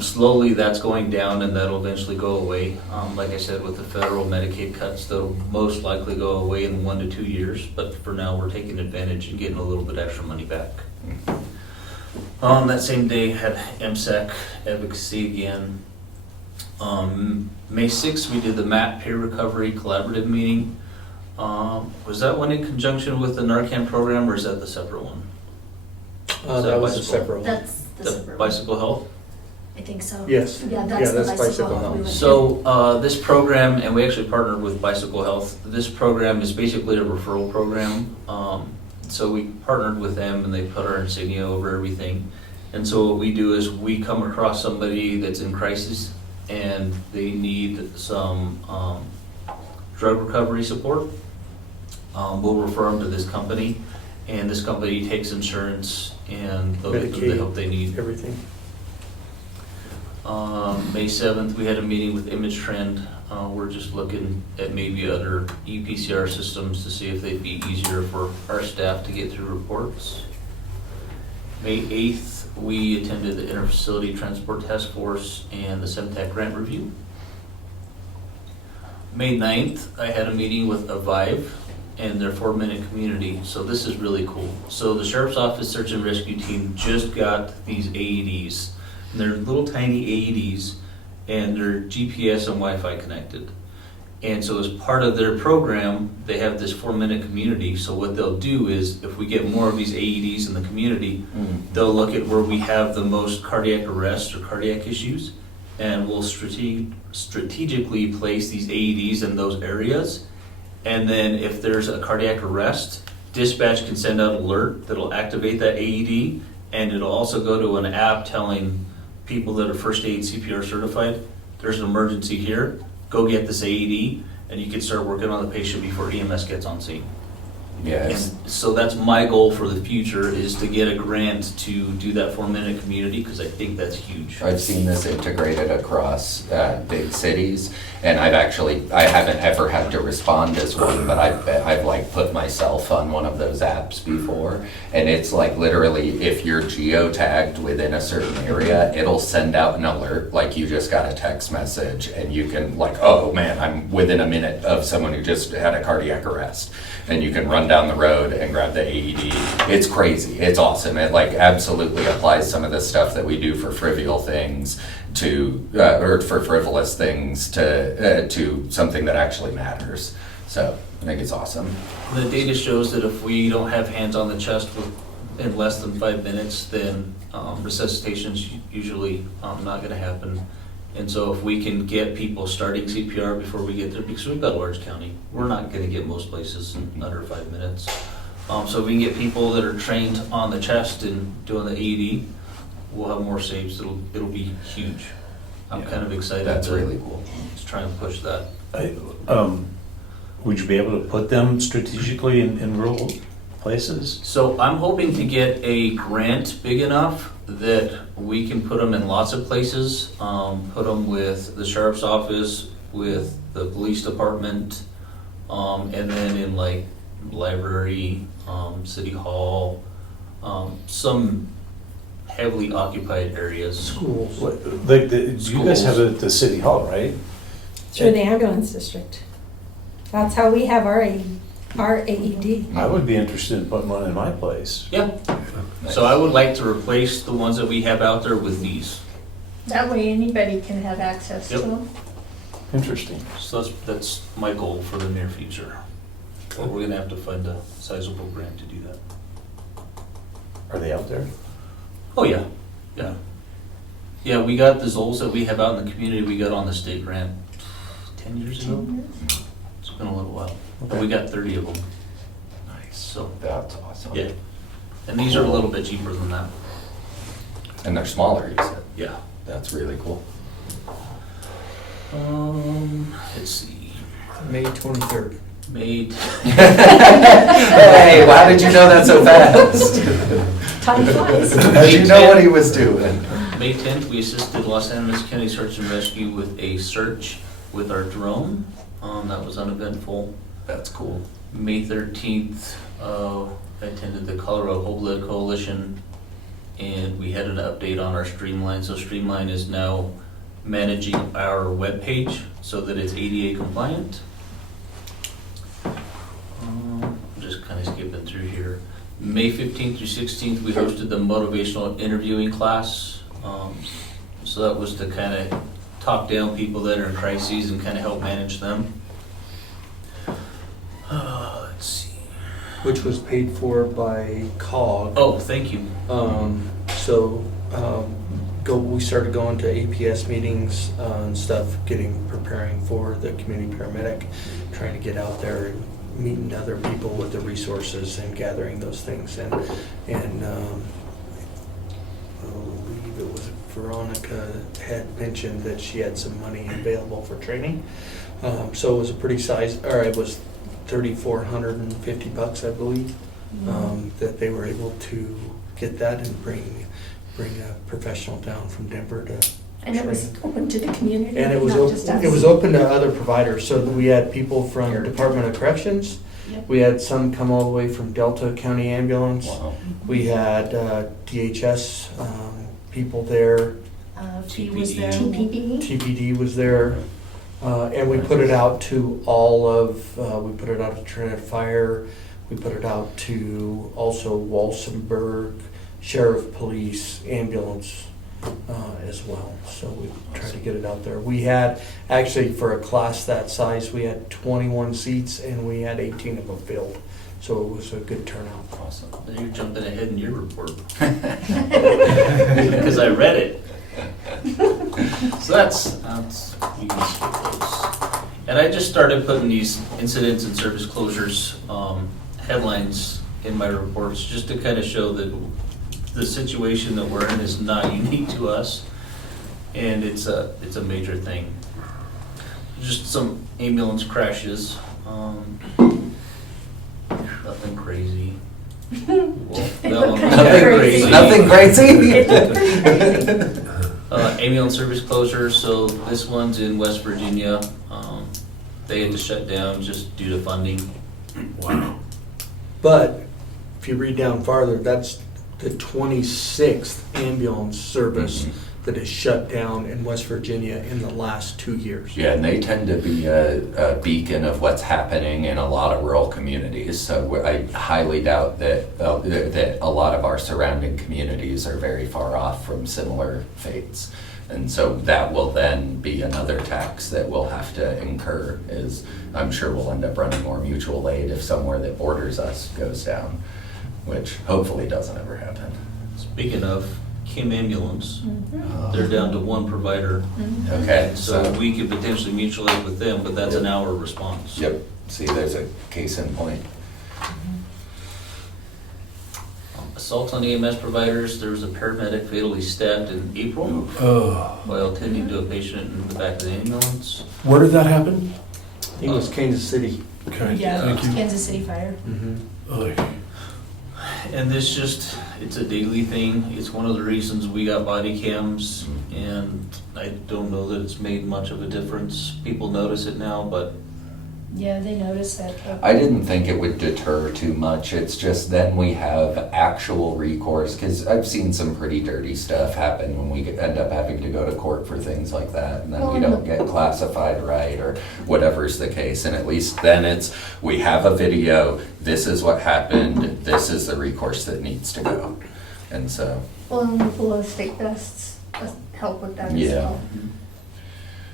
Slowly that's going down and that'll eventually go away. Like I said, with the federal Medicaid cuts, they'll most likely go away in 1 to 2 years. But for now, we're taking advantage and getting a little bit extra money back. That same day, had MSEC advocacy again. May 6th, we did the MAP Pay Recovery Collaborative meeting. Was that one in conjunction with the Narcan program, or is that the separate one? That was a separate one. That's the The separate one. bicycle health? I think so. Yes. Yeah, Yeah, that's the that's bicycle bicycle health we health. went to. So this program, and we actually partnered with Bicycle Health, this program is basically a referral program. So we partnered with them and they put our insignia over everything. And so what we do is we come across somebody that's in crisis and they need some drug recovery support. We'll refer them to this company, and this company takes insurance and they'll get them the help they need. Everything. May 7th, we had a meeting with Image Trend. We're just looking at maybe other EPCR systems to see if they'd be easier for our staff to get through reports. May 8th, we attended the Interfacility Transport Task Force and the SEMTAC grant review. May 9th, I had a meeting with Avive and their 4-minute community. So this is really cool. So the Sheriff's Office Search and Rescue Team just got these AEDs. And they're little tiny AEDs, and they're GPS and Wi-Fi connected. And so as part of their program, they have this 4-minute community. So what they'll do is, if we get more of these AEDs in the community, they'll look at where we have the most cardiac arrest or cardiac issues, and we'll strategically place these AEDs in those areas. And then if there's a cardiac arrest, dispatch can send out an alert that'll activate that AED, and it'll also go to an app telling people that are first aid CPR certified, there's an emergency here, go get this AED, and you can start working on the patient before EMS gets on scene. Yes. And so that's my goal for the future, is to get a grant to do that 4-minute community, because I think that's huge. I've seen this integrated across big cities, and I haven't ever had to respond as one, but I've like put myself on one of those apps before, and it's like literally if you're geotagged within a certain area, it'll send out an alert, like you just got a text message, and you can like, oh man, I'm within a minute of someone who just had a cardiac arrest, and you can run down the road and grab the AED. It's crazy. It's awesome. It like absolutely applies some of the stuff that we do for trivial things to, or for frivolous things to something that actually matters. So I think it's awesome. The data shows that if we don't have hands on the chest in less than 5 minutes, then resuscitation's usually not going to happen. And so if we can get people starting CPR before we get there, because we've got Orange County, we're not going to get most places in under 5 minutes. So if we can get people that are trained on the chest and doing the AED, we'll have more saves. It'll be huge. I'm kind of excited. That's really cool. To try and push that. Would you be able to put them strategically in rural places? So I'm hoping to get a grant big enough that we can put them in lots of places, put them with the sheriff's office, with the police department, and then in like library, city hall, some heavily occupied areas. Schools. Like, you guys have it at the city hall, right? Through the ambulance district. That's how we have our AED. I would be interested in putting one in my place. Yeah. So I would like to replace the ones that we have out there with these. That way anybody can have access to Yep. them. Interesting. So that's my goal for the near future. But we're gonna have to find a sizable grant to do that. Are they out there? Oh, yeah, yeah. Yeah, we got the Zols that we have out in the community, we got on the state grant 10 years ago. It's been a little while, but we got 30 of them. Nice. So, That's awesome. yeah. And these are a little bit cheaper than that. And they're smaller, you said. Yeah. That's really cool. Let's see, May 23rd. May, Hey, how did you know that so fast? Time flies. Does he know what he was doing? May 10th, we assisted Los Angeles County Search and Rescue with a search with our drone. That was uneventful. That's cool. May 13th, I attended the Colorado Whole Blood Coalition, and we had an update on our Streamline. So Streamline is now managing our webpage so that it's ADA compliant. Just kind of skipping through here. May 15th through 16th, we hosted the motivational interviewing class. So that was to kind of talk down people that are in crises and kind of help manage them. Let's see. Which was paid for by COG. Oh, thank you. We started going to APS meetings and stuff, preparing for the community paramedic, trying to get out there and meeting other people with the resources and gathering those things. And I believe it was Veronica had mentioned that she had some money available for training. So it was a pretty it was $3,450, I believe, that they were able to get that and bring a professional down from Denver to. And it was open to the community, And it was not just us. it was open to other providers. So we had people from Department of Corrections. Yep. We had some come all the way from Delta County Ambulance. Wow. We had DHS people there. Fee was there. TPD. TPD was there. And we put it out to all of, we put it out to Trinidad Fire, we put it out to also Walsenburg, Sheriff, Police, Ambulance as well. So we tried to get it out there. We had, actually for a class that size, we had 21 seats and we had 18 of them filled. So it was a good turnout. Awesome. You're jumping ahead in your report. Because I read it. So that's we can skip those. And I just started putting these incidents and service closures headlines in my reports just to kind of show that the situation that we're in is not unique to us, and it's a major thing. Just some ambulance crashes. Nothing crazy. Well, that one was Nothing crazy? Ambulance service closure, so this one's in West Virginia. They had to shut down just due to funding. Wow. But if you read down farther, that's the 26th ambulance service that is shut down in West Virginia in the last 2 years. Yeah, and they tend to be a beacon of what's happening in a lot of rural communities. So I highly doubt that that a lot of our surrounding communities are very far off from similar fates. And so that will then be another tax that we'll have to incur, is I'm sure we'll end up running more mutual aid if somewhere that borders us goes down, which hopefully doesn't ever happen. Speaking of Kim Ambulance, they're down to one provider. Okay, So we could potentially mutual aid with them, but that's an hour response. Yep, see, there's a case in point. Assault on EMS providers, there was a paramedic fatally stabbed in April while attending to a patient in the back of the ambulance. Where did that happen? I think it was Kansas City. Okay, Yeah, thank you. Kansas City Fire. Oy. And this it's a daily thing. It's one of the reasons we got body cams, and I don't know that it's made much of a difference. People notice it now, but Yeah, they noticed that. I didn't think it would deter too much. It's just then we have actual recourse, because I've seen some pretty dirty stuff happen when we end up having to go to court for things like that, and then we don't get classified right or whatever's the case. And at least then we have a video, this is what happened, this is the recourse that needs to go. And so, Well, and the ballistic vests help with that as Yeah. well.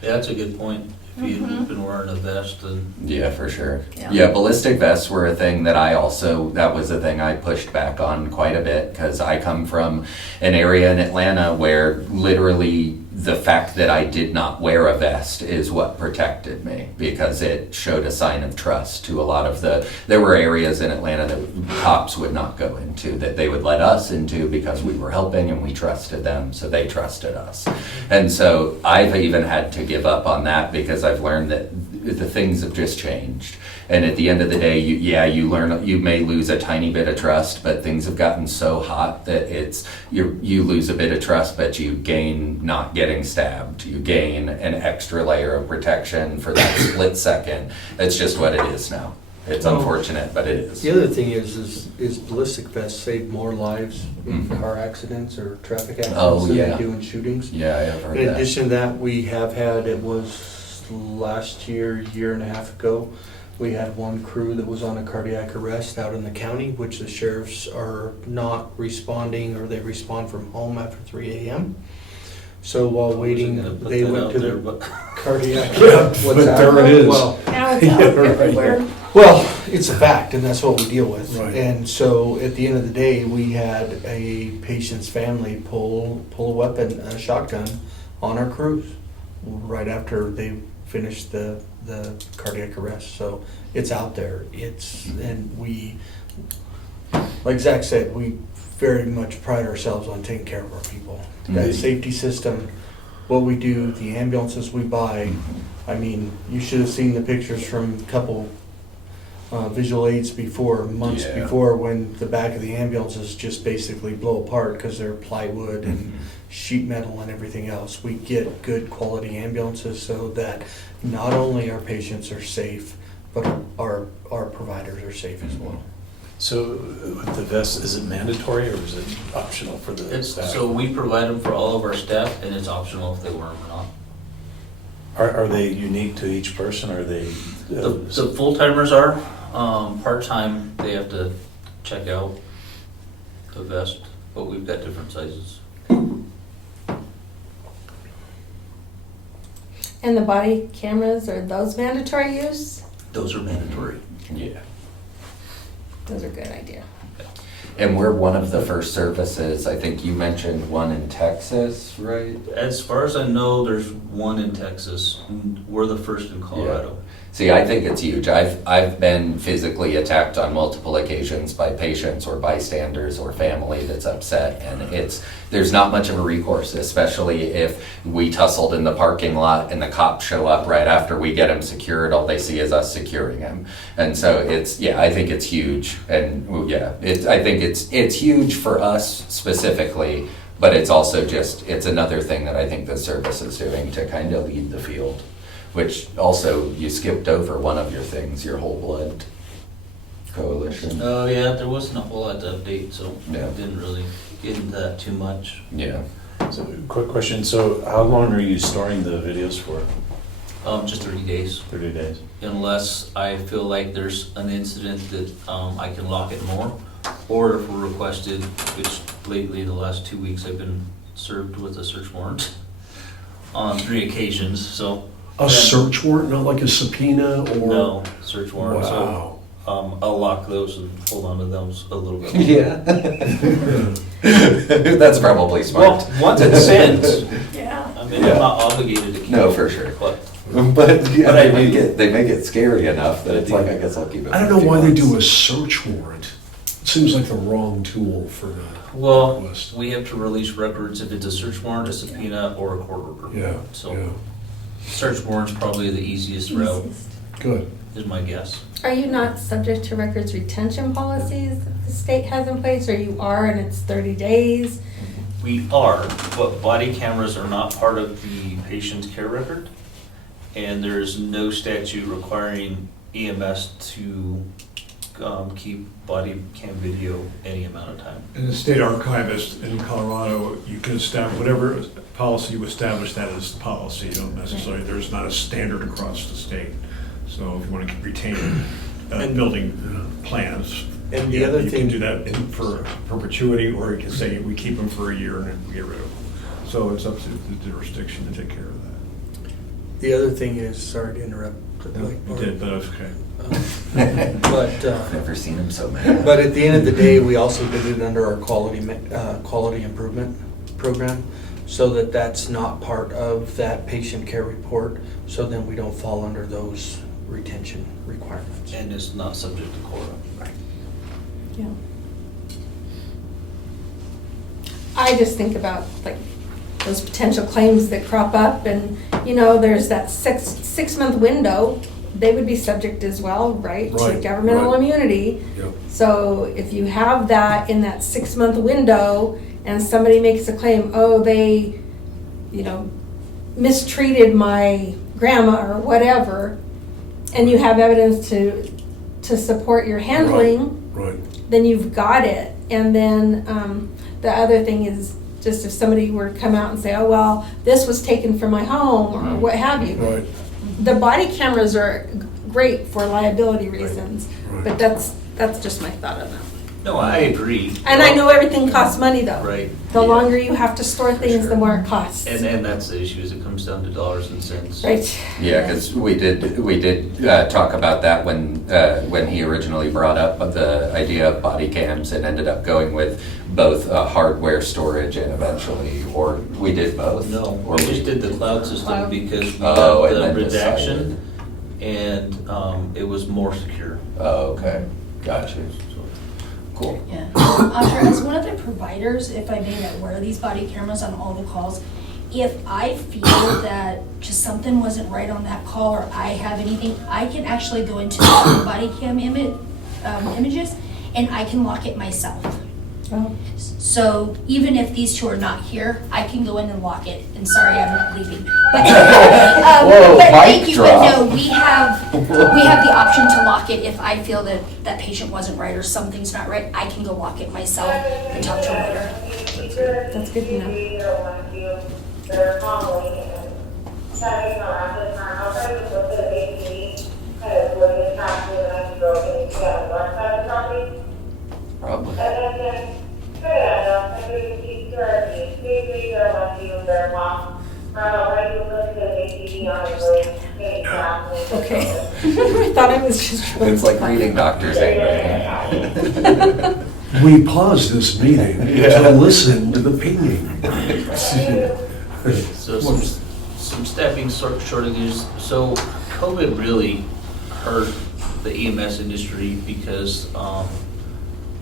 yeah, that's a good point. If you'd been wearing a vest, then yeah, for sure. Yeah. Yeah, ballistic vests were a thing that that was a thing I pushed back on quite a bit, because I come from an area in Atlanta where literally the fact that I did not wear a vest is what protected me, because it showed a sign of trust to a lot of there were areas in Atlanta that cops would not go into, that they would let us into because we were helping and we trusted them, so they trusted us. And so I've even had to give up on that, because I've learned that the things have just changed. And at the end of the day, you learn, you may lose a tiny bit of trust, but things have gotten so hot that you lose a bit of trust, but you gain not getting stabbed. You gain an extra layer of protection for that split second. It's just what it is now. It's unfortunate, but it is. The other thing is ballistic vests save more lives in car accidents or traffic accidents than they do in shootings. Yeah, I have heard In that. addition to that, we have had, it was last year and a half ago, we had one crew that was on a cardiac arrest out in the county, which the sheriffs are not responding, or they respond from home after 3 a.m. So while waiting, they went to their cardiac. But there it is. Well, Now it's out Yeah, right. everywhere. well, it's a fact, and that's what we deal with. Right. And so at the end of the day, we had a patient's family pull a weapon, a shotgun, on our crews right after they finished the cardiac arrest. So it's out there. And we, like Zach said, we very much pride ourselves on taking care of our people. That safety system, what we do, the ambulances we buy. I mean, you should have seen the pictures from a couple visual aids months before, when the back of the ambulances just basically blow apart because they're plywood and sheet metal and everything else. We get good quality ambulances so that not only our patients are safe, but our providers are safe as well. So with the vest, is it mandatory or is it optional for the staff? So we provide them for all of our staff, and it's optional if they wear them or not. Are they unique to each person, or are they? The full-timers are, part-time, they have to check out the vest, but we've got different sizes. And the body cameras, are those mandatory use? Those are mandatory. Yeah. Those are a good idea. And we're one of the first services, I think you mentioned one in Texas, right? As far as I know, there's one in Texas. We're the first in Colorado. See, I think it's huge. I've been physically attacked on multiple occasions by patients or bystanders or family that's upset, and there's not much of a recourse, especially if we tussled in the parking lot and the cops show up right after we get him secured. All they see is us securing him, and so I think it's huge, and I think it's huge for us specifically, but it's also it's another thing that I think the service is doing to kind of lead the field. Which also, you skipped over one of your things, your Whole Blood Coalition. Oh, yeah, there wasn't a whole lot to update, so Yeah. didn't really get into that too much. Yeah. So, quick question, so how long are you storing the videos for? Just 30 days. 30 days? Unless I feel like there's an incident that I can lock it more, or if we're requested, which lately, the last 2 weeks, I've been served with a search warrant on 3 occasions, so. A search warrant, not like a subpoena or? No, search warrant, Wow. so I'll lock those and hold on to those a little bit. Yeah. That's probably smart. Well, once it's sent, Yeah. I mean, I'm not obligated to keep it. No, for sure. But But I they make it scary enough that it's like, I guess I'll keep it. I don't for know few why they months. do a search warrant. It seems like the wrong tool for the Well, request. we have to release records if it's a search warrant, a subpoena, or a court order. Yeah, So yeah, search warrant's probably the easiest route, good. is my guess. Are you not subject to records retention policies that the state has in place, or you are and it's 30 days? We are, but body cameras are not part of the patient's care record. And there's no statute requiring EMS to keep body cam video any amount of time. And the state archivist in Colorado, you can establish whatever policy you establish, that is the policy. You don't necessarily, there's not a standard across the state. So if you want to retain building plans, And the other you thing- can do that for perpetuity, or you can say we keep them for a year and then we get rid of them. So it's up to the jurisdiction to take care of that. The other thing is, sorry to interrupt. You did, but that's okay. But, I've never seen him so mad. but at the end of the day, we also did it under our quality improvement program, so that that's not part of that patient care report, so then we don't fall under those retention requirements. And it's not subject to CORA. Yeah. I just think about like those potential claims that crop up, and there's that six-month window they would be subject as well, right? To Right, governmental right. immunity. Yep. So if you have that in that 6-month window and somebody makes a claim, oh, they, mistreated my grandma or whatever, and you have evidence to support your handling, Right. then you've got it. And then the other thing is just if somebody were to come out and say, oh, well, this was taken from my home or what have you. Right. The body cameras are great for liability reasons, Right. but that's just my thought on that. No, I agree. And I know everything costs money though. Right. The Yeah. longer you have to store things, the more it costs. And that's the issue, is it comes down to dollars and cents. Right. Yeah, because we did talk about that when he originally brought up the idea of body cams and ended up going with both hardware storage and eventually, or we did both? No, Or we just did the cloud system because we Oh, got and the then redaction decided. and it was more secure. Oh, okay, got you. Cool. Yeah. Audra, as one of the providers, if I may, that wear these body cameras on all the calls, if I feel that just something wasn't right on that call or I have anything, I can actually go into the body cam images and I can lock it myself. Oh. So even if these two are not here, I can go in and lock it. And sorry, I'm not leaving. But, Whoa, but mic thank you. drop. But no, we have the option to lock it if I feel that that patient wasn't right or something's not right. I can go lock it myself and talk to her later. That's good to know. Probably. Okay. I thought I was just. It's like reading doctor's handwriting. We paused this meeting to listen to the pinging. So some staffing shortages. So COVID really hurt the EMS industry because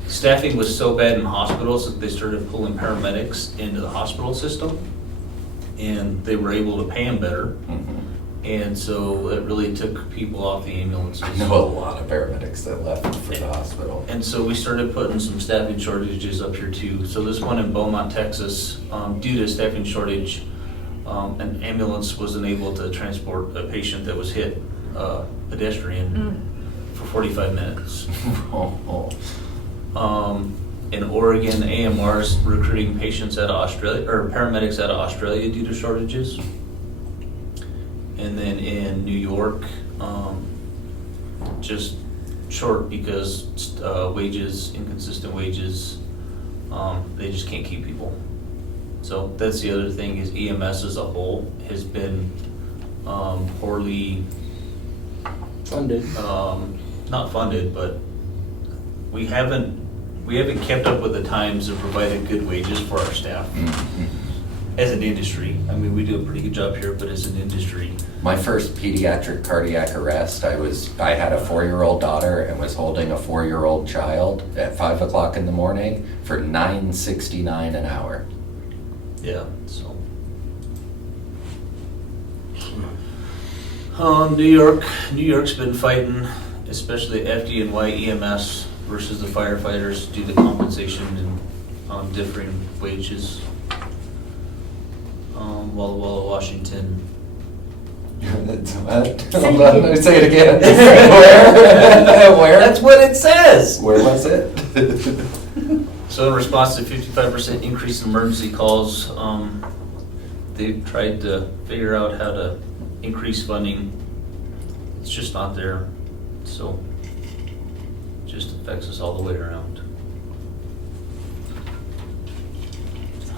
staffing was so bad in hospitals that they started pulling paramedics into the hospital system, and they were able to pay them better. Mhm. And so it really took people off the ambulances. I know a lot of paramedics that left for the hospital. And so we started putting some staffing shortages up here too. So this one in Beaumont, Texas, due to staffing shortage, an ambulance wasn't able to transport a patient that was hit pedestrian for 45 minutes. In Oregon, AMR's recruiting patients out of Australia, or paramedics out of Australia due to shortages. And then in New York, just short because wages, inconsistent wages, they just can't keep people. So that's the other thing is EMS as a whole has been poorly Funded. not funded, but we haven't kept up with the times and provided good wages for our staff Mhm. as an industry. I mean, we do a pretty good job here, but as an industry, My first pediatric cardiac arrest, I had a 4-year-old daughter and was holding a 4-year-old child at 5 o'clock in the morning for $9.69 an hour. yeah, so. New York's been fighting, especially FD&Y EMS versus the firefighters due to compensation and differing wages. Walla Walla, Washington. Say it again. Where? Where? That's what it says. Where was it? So in response to 55% increase in emergency calls, they've tried to figure out how to increase funding. It's just not there, so it just affects us all the way around.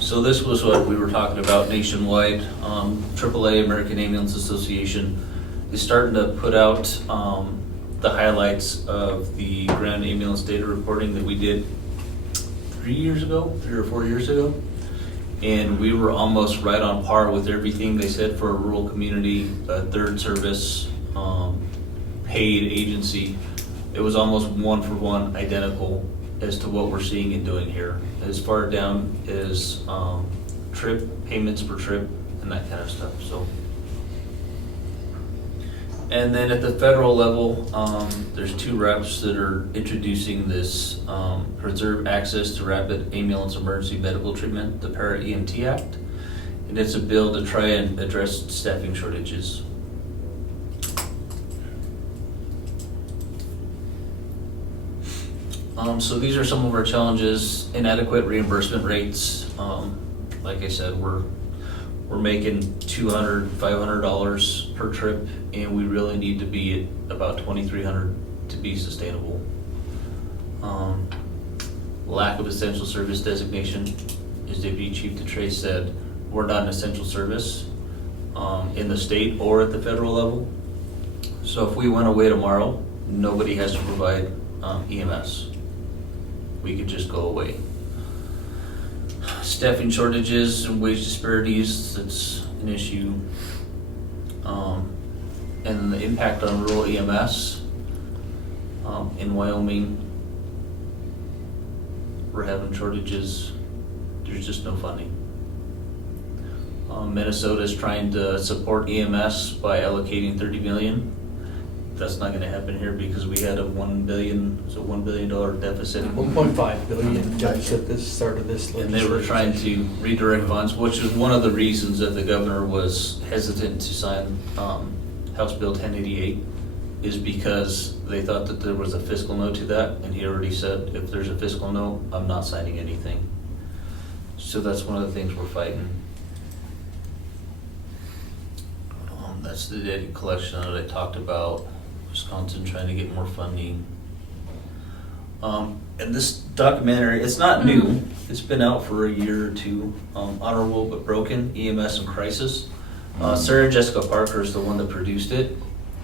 So this was what we were talking about nationwide. AAA, American Ambulance Association, is starting to put out the highlights of the ground ambulance data reporting that we did 3 or 4 years ago. And we were almost right on par with everything they said for a rural community, third service, paid agency. It was almost one for one identical as to what we're seeing and doing here. As far down as trip, payments per trip, and that kind of stuff, so. And then at the federal level, there's 2 reps that are introducing this Preserve Access to Rapid Ambulance Emergency Medical Treatment, the Para-EMT Act. And it's a bill to try and address staffing shortages. So these are some of our challenges: inadequate reimbursement rates. Like I said, we're making $200, $500 per trip, and we really need to be at about $2,300 to be sustainable. Lack of essential service designation, as Deputy Chief DeTrey said, we're not an essential service in the state or at the federal level. So if we went away tomorrow, nobody has to provide EMS. We could just go away. Staffing shortages and wage disparities, that's an issue. And the impact on rural EMS. In Wyoming, we're having shortages. There's just no funding. Minnesota's trying to support EMS by allocating $30 million. That's not gonna happen here because we had a $1 billion deficit. 1.5 billion deficit this start of this And they were trying to redirect funds, which is one of the reasons that the governor was hesitant to sign House Bill 1088, is because they thought that there was a fiscal no to that, and he already said, if there's a fiscal no, I'm not signing anything. So that's one of the things we're fighting. That's the data collection that I talked about. Wisconsin trying to get more funding. And this documentary, it's not new. It's been out for a year or 2. Honorable but Broken, EMS and Crisis. Sarah Jessica Parker is the one that produced it.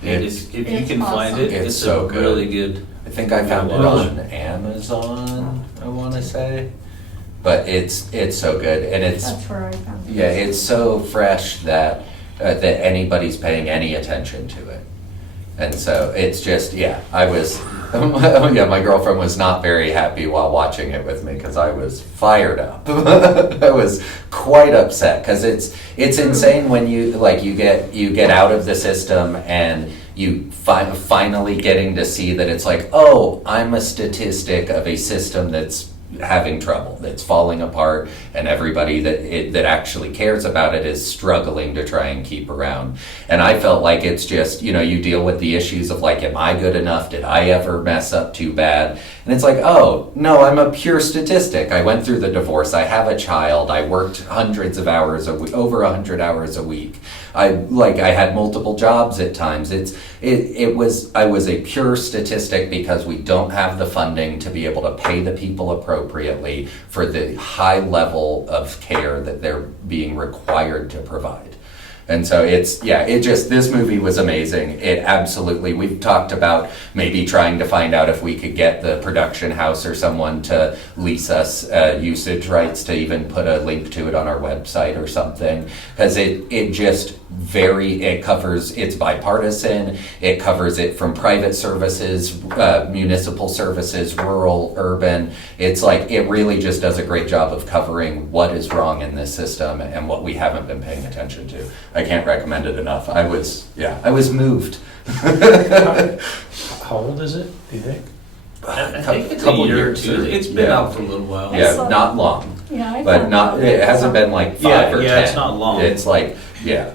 And if you It's can find it, It's it's so a good. really good. I think I found it on Amazon, I want to say. But it's so good, and it's, That's where I found it. yeah, it's so fresh that that anybody's paying any attention to it. And so it's just, yeah, I was, yeah, my girlfriend was not very happy while watching it with me because I was fired up. I was quite upset because it's insane when you get out of the system and you finally getting to see that it's like, oh, I'm a statistic of a system that's having trouble, that's falling apart, and everybody that actually cares about it is struggling to try and keep around. And I felt like it's just, you deal with the issues of like, am I good enough? Did I ever mess up too bad? And it's like, oh, no, I'm a pure statistic. I went through the divorce. I have a child. I worked hundreds of hours a week, over 100 hours a week. I had multiple jobs at times. I was a pure statistic because we don't have the funding to be able to pay the people appropriately for the high level of care that they're being required to provide. And so this movie was amazing. It absolutely, we've talked about maybe trying to find out if we could get the production house or someone to lease us usage rights to even put a link to it on our website or something. Because it covers, it's bipartisan, it covers it from private services, municipal services, rural, urban. It's like, it really just does a great job of covering what is wrong in this system and what we haven't been paying attention to. I can't recommend it enough. I was moved. How old is it, do you think? I think it's a Couple year or years, 2. It's been yeah. out for a little while. Yeah, saw- not long, Yeah, I but found not, out. it hasn't been like 5 Yeah, or 10. yeah, it's not long. It's like, yeah.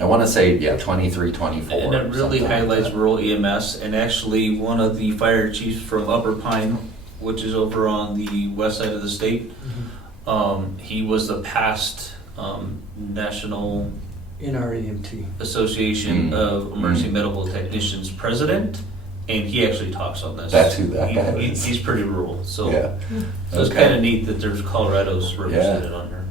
I want to say, 23, 24. And it really something like highlights that. rural EMS, and actually one of the fire chiefs from Upper Pine, which is over on the west side of the state, he was the past National in our EMT. Association of Emergency Medical Technicians president, and he actually talks on this. That's who that guy is. He's pretty rural, so, Yeah. so it's Okay. kind of neat that there's Colorado's represented on here.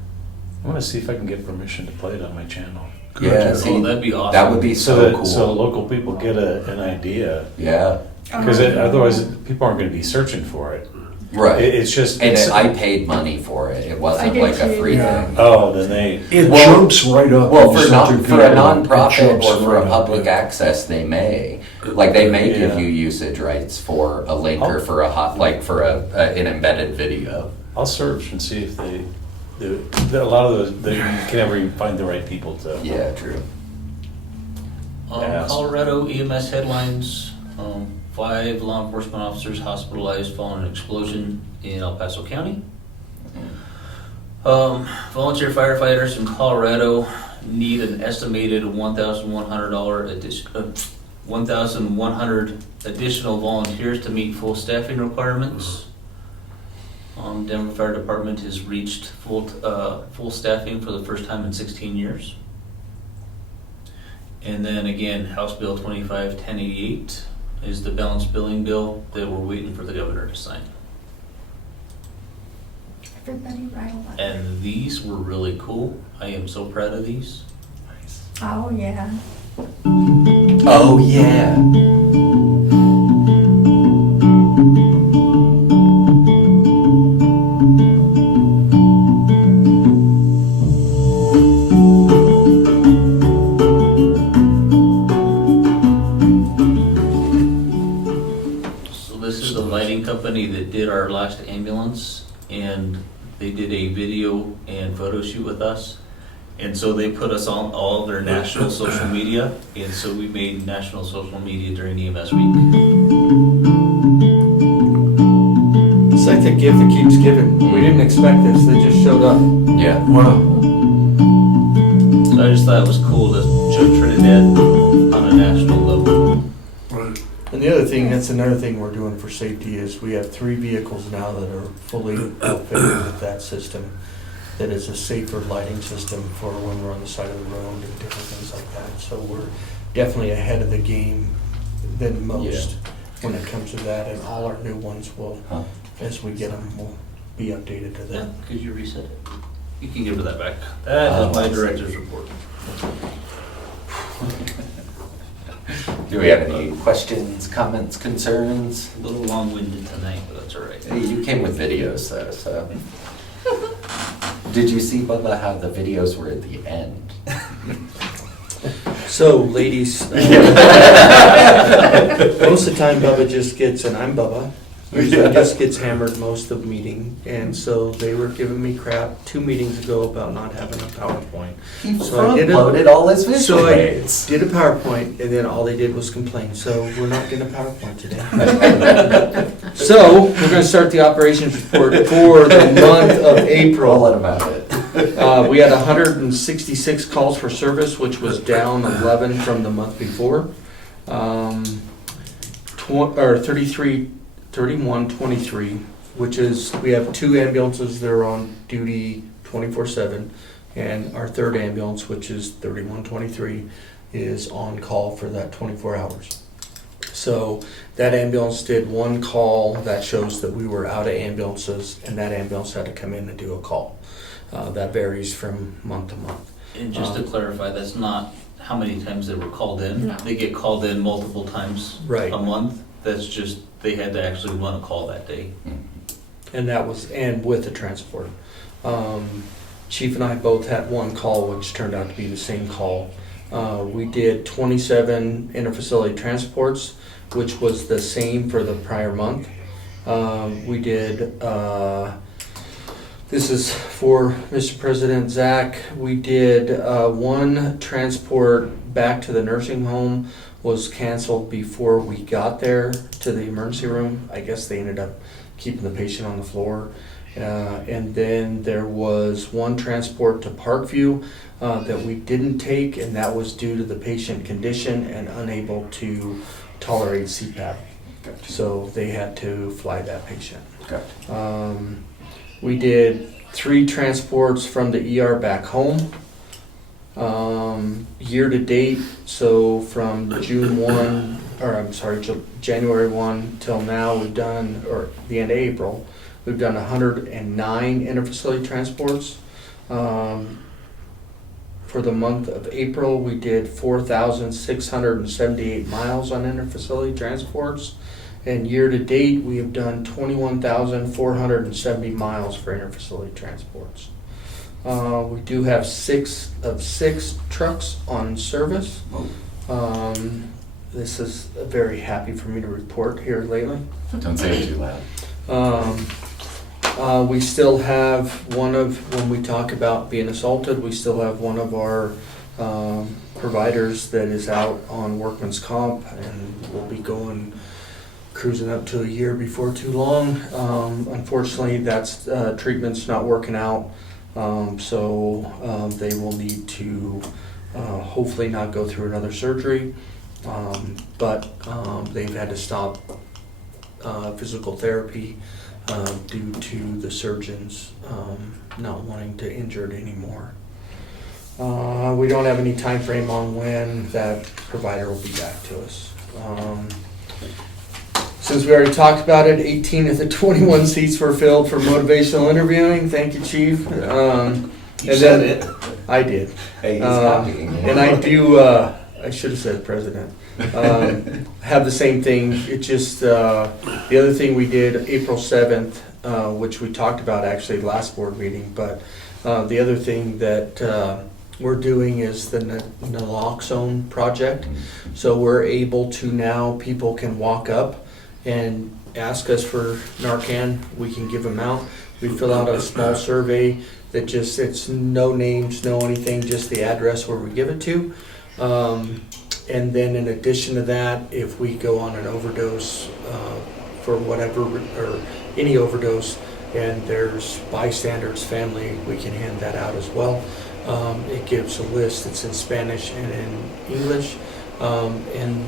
I'm gonna see if I can get permission to play it on my channel. Yeah, see, Oh, that'd be awesome. that would be so that cool. so local people get an idea, Yeah, because otherwise people aren't gonna be searching for it. right. It's just, And it's, I paid money for it. It I wasn't did like a too, free yeah. thing. oh, then they, It Well- jumps right up. Well, in for such a video. It nonprofit jumps or for right a up, public yeah. access, they may give Yeah. you usage rights for a link or for an embedded video. I'll search and see if a lot of those, you can never even find the right people to. Yeah, true. ask. Colorado EMS headlines, 5 law enforcement officers hospitalized following an explosion in El Paso County. Volunteer firefighters in Colorado need an estimated $1,100 additional volunteers to meet full staffing requirements. Denver Fire Department has reached full staffing for the first time in 16 years. And then again, House Bill 25-1088 is the balanced billing bill that we're waiting for the governor to sign. Everybody riled up. And these were really cool. I am so proud of these. Oh, yeah. Oh, yeah. So this is the lighting company that did our last ambulance, and they did a video and photo shoot with us. And so they put us on all their national social media, and so we made national social media during EMS week. It's like the gift that keeps giving. We didn't expect this, they just showed up. Yeah. Wow. So I just thought it was cool to show Trinidad on a national level. Right. And the other thing, that's another thing we're doing for safety, is we have 3 vehicles now that are fully outfitted with that system. That is a safer lighting system for when we're on the side of the road and different things like that. So we're definitely ahead of the game than most when it comes to that. And all our new ones will, as we get them, will be updated to Yeah, them. could you reset it? You can give her that back. That is my director's report. Do we have any questions, comments, concerns? A little long-winded tonight, but that's all right. Hey, you came with videos though, so. Did you see, Bubba, how the videos were at the end? So, ladies, most of the time Bubba just gets, and I'm Bubba, usually just gets hammered most of the meeting. And so they were giving me crap 2 meetings ago about not having a PowerPoint. He So I did front-loaded all his visual So I aids. did a PowerPoint, and then all they did was complain. So we're not getting a PowerPoint today. So we're going to start the operations report for the month of I'll April. let him have it. We had 166 calls for service, which was down 11 from the month before. 3123, which is, we have 2 ambulances that are on duty 24/7, and our 3rd ambulance, which is 3123, is on call for that 24 hours. So that ambulance did 1 call that shows that we were out of ambulances, and that ambulance had to come in and do a call. That varies from month to month. And just to clarify, that's not how many times they were called in. No. They get called in multiple times Right. a month. That's just, they had to actually run a call that day. And that was, and with the transport. Chief and I both had 1 call, which turned out to be the same call. We did 27 interfacility transports, which was the same for the prior month. We did, this is for Mr. President Zach, we did 1 transport back to the nursing home was canceled before we got there to the emergency room. I guess they ended up keeping the patient on the floor. And then there was 1 transport to Parkview that we didn't take, and that was due to the patient condition and unable to tolerate CPAP. So they had to fly that patient. We did 3 transports from the ER back home. Year to date, so from January 1 till now, we've done, or the end of April, we've done 109 interfacility transports. For the month of April, we did 4,678 miles on interfacility transports. And year to date, we have done 21,470 miles for interfacility transports. We do have 6 trucks on service. This is very happy for me to report here lately. Don't say it too loud. We still have when we talk about being assaulted, we still have one of our providers that is out on workman's comp, and we'll be cruising up to a year before too long. Unfortunately, that's treatment's not working out, so they will need to hopefully not go through another surgery, but they've had to stop physical therapy due to the surgeons not wanting to injure it anymore. We don't have any time frame on when that provider will be back to us. Since we already talked about it, 18 of the 21 seats were filled for motivational interviewing. Thank you, Chief. You said it. I did. Hey, he's copying. And I do, I should have said President, have the same thing. It just, the other thing we did April 7th, which we talked about actually last board meeting, but the other thing that we're doing is the naloxone project. So we're able to now, people can walk up and ask us for Narcan. We can give them out. We fill out a small survey that just, it's no names, no anything, just the address where we give it to. And then in addition to that, if we go on an overdose for whatever, or any overdose, and there's bystanders, family, we can hand that out as well. It gives a list. It's in Spanish and in English. And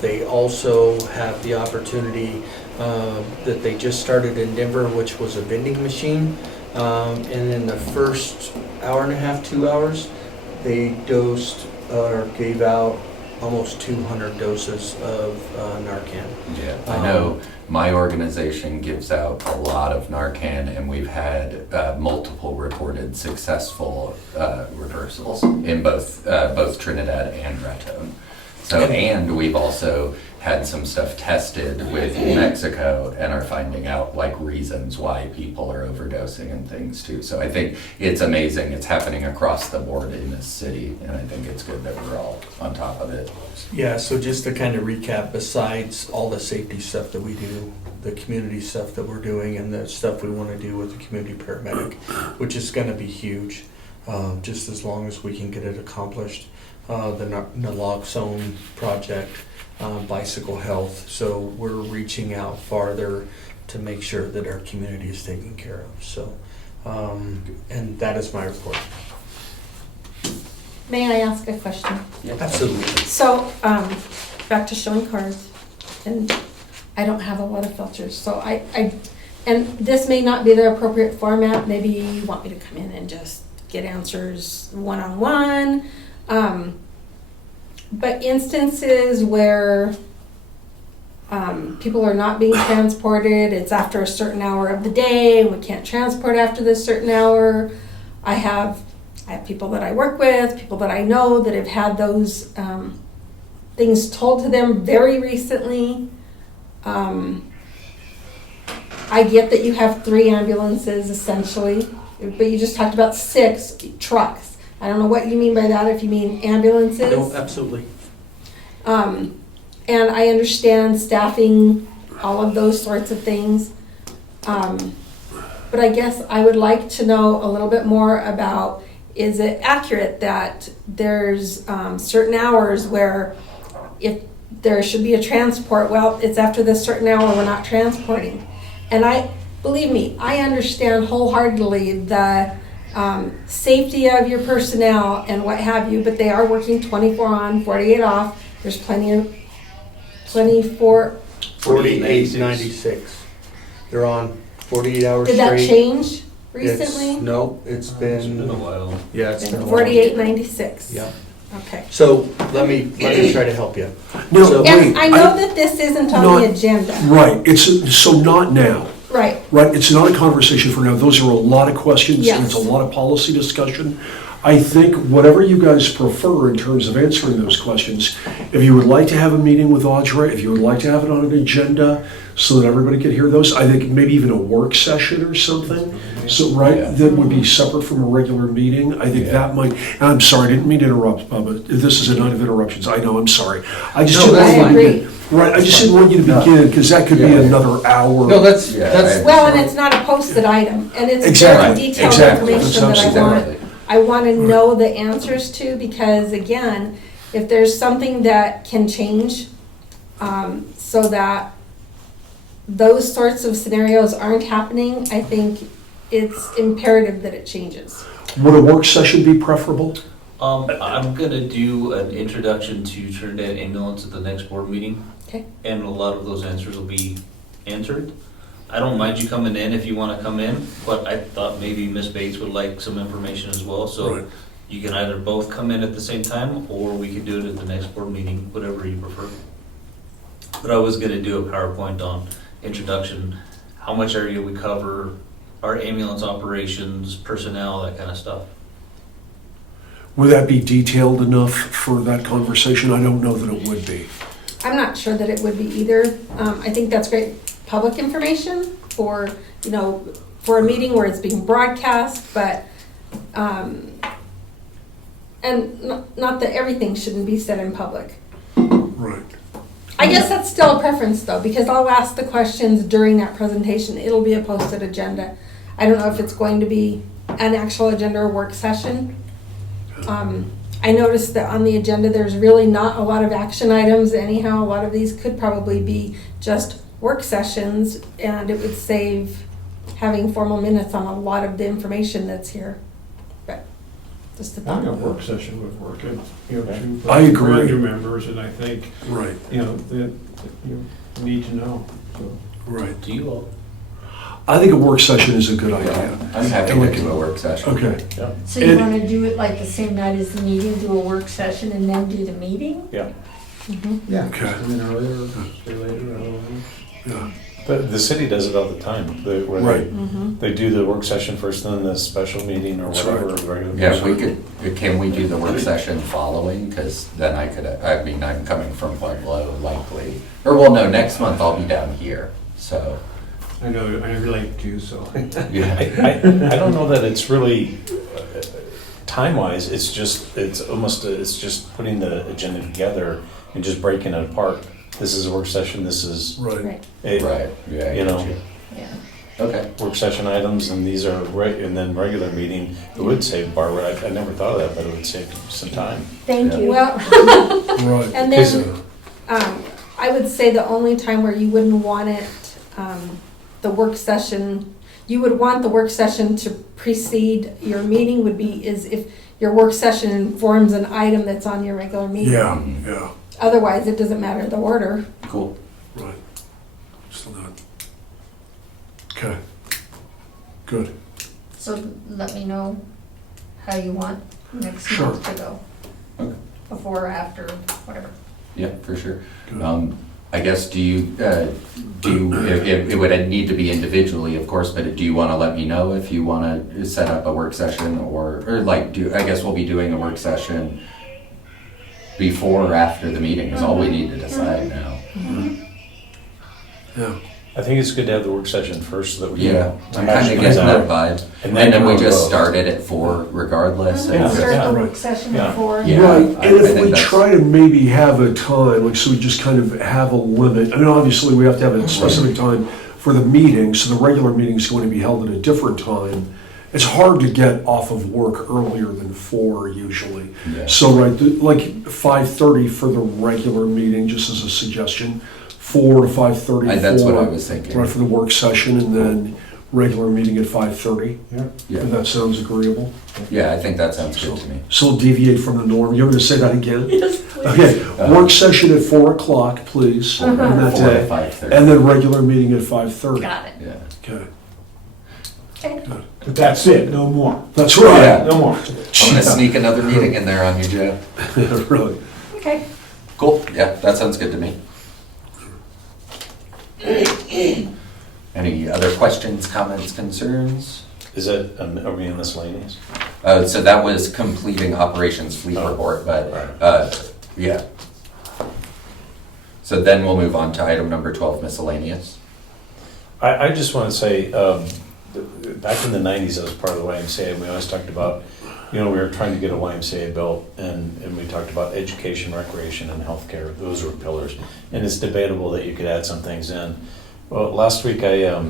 they also have the opportunity that they just started in Denver, which was a vending machine. And in the first hour and a half, 2 hours, they dosed or gave out almost 200 doses of Narcan. Yeah, I know my organization gives out a lot of Narcan, and we've had multiple reported successful reversals in both Trinidad and Raton. So, and we've also had some stuff tested with New Mexico and are finding out like reasons why people are overdosing and things too. So I think it's amazing. It's happening across the board in this city, and I think it's good that we're all on top of it. Yeah, so just to kind of recap, besides all the safety stuff that we do, the community stuff that we're doing, and the stuff we want to do with the community paramedic, which is going to be huge, just as long as we can get it accomplished. The naloxone project, bicycle health. So we're reaching out farther to make sure that our community is taken care of. So, and that is my report. May I ask a question? Absolutely. So, back to showing cards, and I don't have a lot of filters, so and this may not be the appropriate format. Maybe you want me to come in and just get answers one-on-one. But instances where people are not being transported, it's after a certain hour of the day, we can't transport after this certain hour. I have people that I work with, people that I know that have had those things told to them very recently. I get that you have 3 ambulances essentially, but you just talked about 6 trucks. I don't know what you mean by that, if you mean ambulances. No, absolutely. And I understand staffing, all of those sorts of things. But I guess I would like to know a little bit more about, is it accurate that there's certain hours where if there should be a transport, well, it's after this certain hour we're not transporting. And believe me, I understand wholeheartedly the safety of your personnel and what have you, but they are working 24 on, 48 off. There's plenty of 48.96. They're on 48 hours Did straight. that change recently? No, it's been a while. Yeah, it's been a while. 48.96. Yeah. Okay. So let me try to help you. No, So- wait. And I know that this isn't on the agenda. Right, so not now. Right. Right, it's not a conversation for now. Those are a lot of questions, and it's a Yes. lot of policy discussion. I think whatever you guys prefer in terms of answering those questions, if you would like to have a meeting with Audra, if you would like to have it on an agenda so that everybody could hear those, I think maybe even a work session or something. So, right, that would be separate from a regular meeting. I think that might, and I'm sorry, I didn't mean to interrupt, Bubba. This is a night of interruptions. I know, I'm sorry. I just didn't that's want you fine. to- Right, I just didn't want you to begin, because that could be another hour. No, that's Yeah, Well, and it's not a posted item, and it's Exactly, very detailed exactly. information that I That's want. Exactly. I want to know the answers to, because again, if there's something that can change, so that those sorts of scenarios aren't happening, I think it's imperative that it changes. Would a work session be preferable? I'm gonna do an introduction to Trinidad ambulance at the next board meeting. Okay. And a lot of those answers will be answered. I don't mind you coming in if you wanna come in, but I thought maybe Ms. Bates would like some information as well, so Right. you can either both come in at the same time, or we could do it at the next board meeting, whatever you prefer. But I was gonna do a PowerPoint on introduction, how much area we cover, our ambulance operations, personnel, that kind of stuff. Would that be detailed enough for that conversation? I don't know that it would be. I'm not sure that it would be either. I think that's great public information for, for a meeting where it's being broadcast, but, and not that everything shouldn't be said in public. Right. I guess that's still a preference though, because I'll ask the questions during that presentation. It'll be a posted agenda. I don't know if it's going to be an actual agenda or work session. I noticed that on the agenda, there's really not a lot of action items anyhow. A lot of these could probably be just work sessions, and it would save having formal minutes on a lot of the information that's here. But just a I thought. think a work session would work, and, to. I agree. New members, and I think, Right, that you need to know, so. right. Do you all? I think a work session is a good idea. I'm happy And to we do can- a work session. Okay. Yeah. So you And- want to do it like the same night as the meeting, do a work session and then do the meeting? Yeah. Yeah. Okay. Come in earlier, stay later, I don't know. Yeah. The city does it all the time, where Right. they do the work session first, then the special meeting or That's whatever. right. regular Yeah, we meeting. can we do the work session following? Because then I'm coming from Pueblo likely. Or, well, no, next month I'll be down here, so, I know, I relate to you, so. yeah. I don't know that it's really, time-wise, it's just putting the agenda together and just breaking it apart. This is a work session, this is Right. a, Right, yeah. I you get know, Yeah. Okay, work session items, and these are, and then regular meeting. It would save, Barbara, I never thought of that, but it would save some time. Thank Yeah. you. Well, Right. and then, I would say the only time where you wouldn't want it, the work session, you would want the work session to precede your meeting is if your work session informs an item that's on your regular meeting. Yeah, yeah, Otherwise, it doesn't matter the order. cool. right. Still not. Okay. Good. So let me know how you want next Sure. month to go. Okay. Before or after, whatever. Yeah, for sure. Good. I guess, it would need to be individually, of course, but do you want to let me know if you want to set up a work session or I guess we'll be doing a work session before or after the meeting is all we need to decide now. Yeah. I think it's good to have the work session first so that we. Yeah, can I'm kind actually of get getting that out. vibe. And And then we then just we'll go. started at 4 regardless. and Yeah. just- Start the right. work session Yeah. before. Yeah. Right, I and if think we that's- try to maybe have a time, like, so we just kind of have a limit, I mean, obviously, we have to have a specific time for the meeting, so the regular meeting's going to be held at a different time. It's hard to get off of work earlier than 4 usually. Yeah. So, right, like 5:30 for the regular meeting, just as a suggestion, 4 to 5:30. That's what I was thinking. Right, for the work session, and then regular meeting at 5:30, Yeah. Yeah, if that sounds agreeable. yeah, I think that sounds good to me. So we'll deviate from the norm. You're going to say that again? Yes, please. Okay, work session at 4 o'clock, please, on that 4 to day. 5:30. And then regular meeting at 5:30. Got it. Yeah. Okay, Okay. But that's it, no more. that's right. Yeah. No more. I'm gonna sneak another meeting in there on you, Joe. Really. Okay. Cool, yeah, that sounds good to me. Any other questions, comments, concerns? Is that, are we in miscellaneous? So that was completing operations fleet Oh, report, but, right. yeah. So then we'll move on to item number 12, miscellaneous. I just want to say, back in the 90s, I was part of the YMCA, and we always talked about, we were trying to get a YMCA built, and we talked about education, recreation, and healthcare. Those were pillars. And it's debatable that you could add some things in. Well, last week I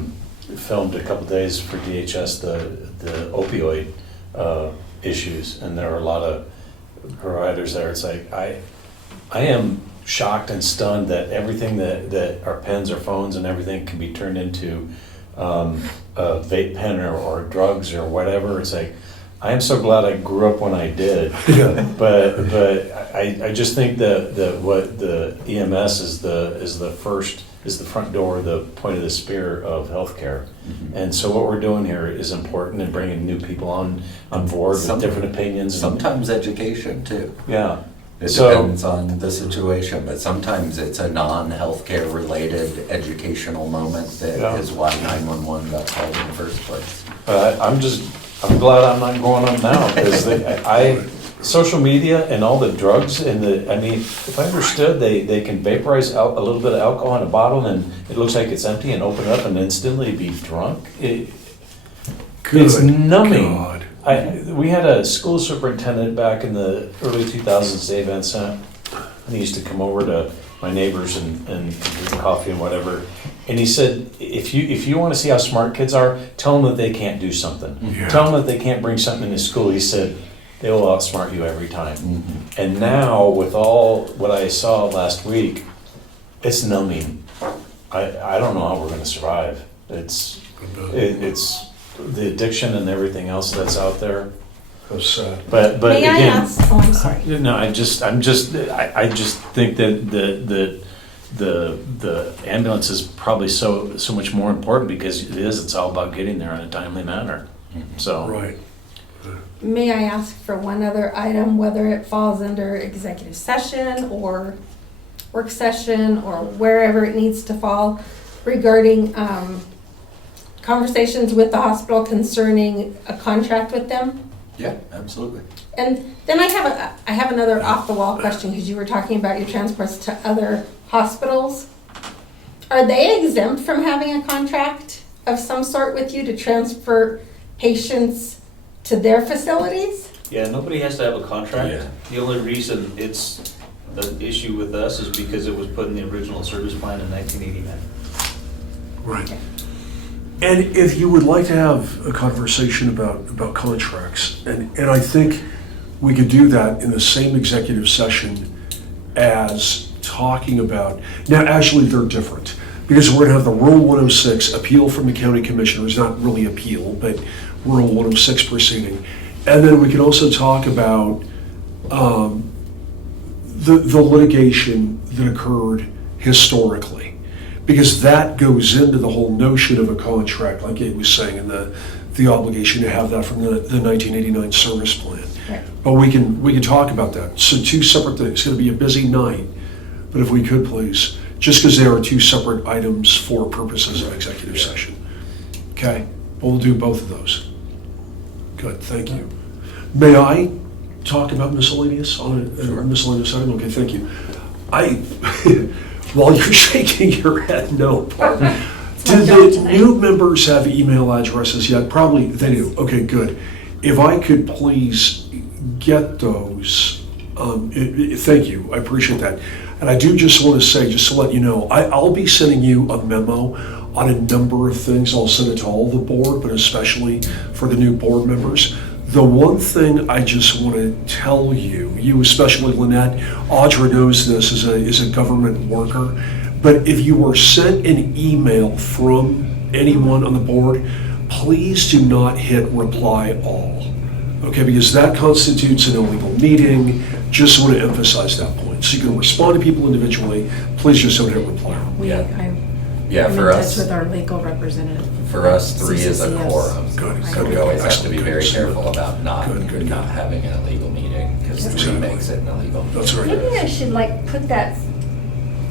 filmed a couple days for DHS the opioid issues, and there are a lot of providers there. It's like, I am shocked and stunned that everything that our pens or phones and everything can be turned into a vape pen or drugs or whatever. It's like, I am so glad I grew up when I did, but I just think that what the EMS is the front door, the point of the spear of healthcare. Mm-hmm. And so what we're doing here is important and bringing new people on board with different opinions. Sometimes education too. Yeah. It So- depends on the situation, but sometimes it's a non-healthcare related educational moment that Yeah. is why 911 got called in the first place. I'm glad I'm not going on now, because social media and all the drugs and if I understood, they can vaporize a little bit of alcohol in a bottle and it looks like it's empty and open it up and instantly be drunk. It's numbing. God. We had a school superintendent back in the early 2000s, Dave Van Sant, and he used to come over to my neighbors and drink coffee and whatever. And he said, if you want to see how smart kids are, tell them that they can't do something. Yeah. Tell them that they can't bring something into school. He said, they will outsmart you every time. Mm-hmm. And now, with all what I saw last week, it's numbing. I don't know how we're going to survive. It's the addiction and everything else that's out there. How sad. But May I again, ask? Oh, I'm sorry. no, I just think that the ambulance is probably so much more important, because it's all about getting there in a timely manner. So Right. May I ask for one other item, whether it falls under executive session or work session or wherever it needs to fall, regarding conversations with the hospital concerning a contract with them? Yeah, absolutely. And then I have another off-the-wall question, because you were talking about your transports to other hospitals. Are they exempt from having a contract of some sort with you to transfer patients to their facilities? Yeah, nobody has to have a contract. Yeah. The only reason it's an issue with us is because it was put in the original service plan in 1989. Right. And if you would like to have a conversation about contracts, and I think we could do that in the same executive session as talking about, now actually they're different, because we're gonna have the Rule 106 appeal from the county commissioners, not really appeal, but Rule 106 proceeding. And then we could also talk about the litigation that occurred historically, because that goes into the whole notion of a contract, like Gabe was saying, and the obligation to have that from the 1989 service plan. Right. But we can talk about that. So two separate things. It's going to be a busy night, but if we could please, just because there are two separate items for purposes of executive session. Okay, we'll do both of those. Good, thank you. May I talk about miscellaneous on a miscellaneous item? Okay, thank you. While you're shaking your head, no. Did the new members have email addresses yet? Probably they do. Okay, good. If I could please get those, thank you. I appreciate that. And I do just want to say, just to let you know, I'll be sending you a memo on a number of things. I'll send it to all the board, but especially for the new board members. The one thing I just want to tell you, you especially Lynette, Audra knows this as a government worker, but if you were sent an email from anyone on the board, please do not hit reply all. Okay, because that constitutes an illegal meeting. Just want to emphasize that point. So you can respond to people individually, please just don't hit reply all. Yeah. I'm For in touch us, with our legal representative. for us, 3 is a CCCS. quorum. Good, So we good, always have to be excellent, very good. careful about not Good. having an illegal meeting, because 3 Exactly. makes it an illegal. That's right. Maybe I should put that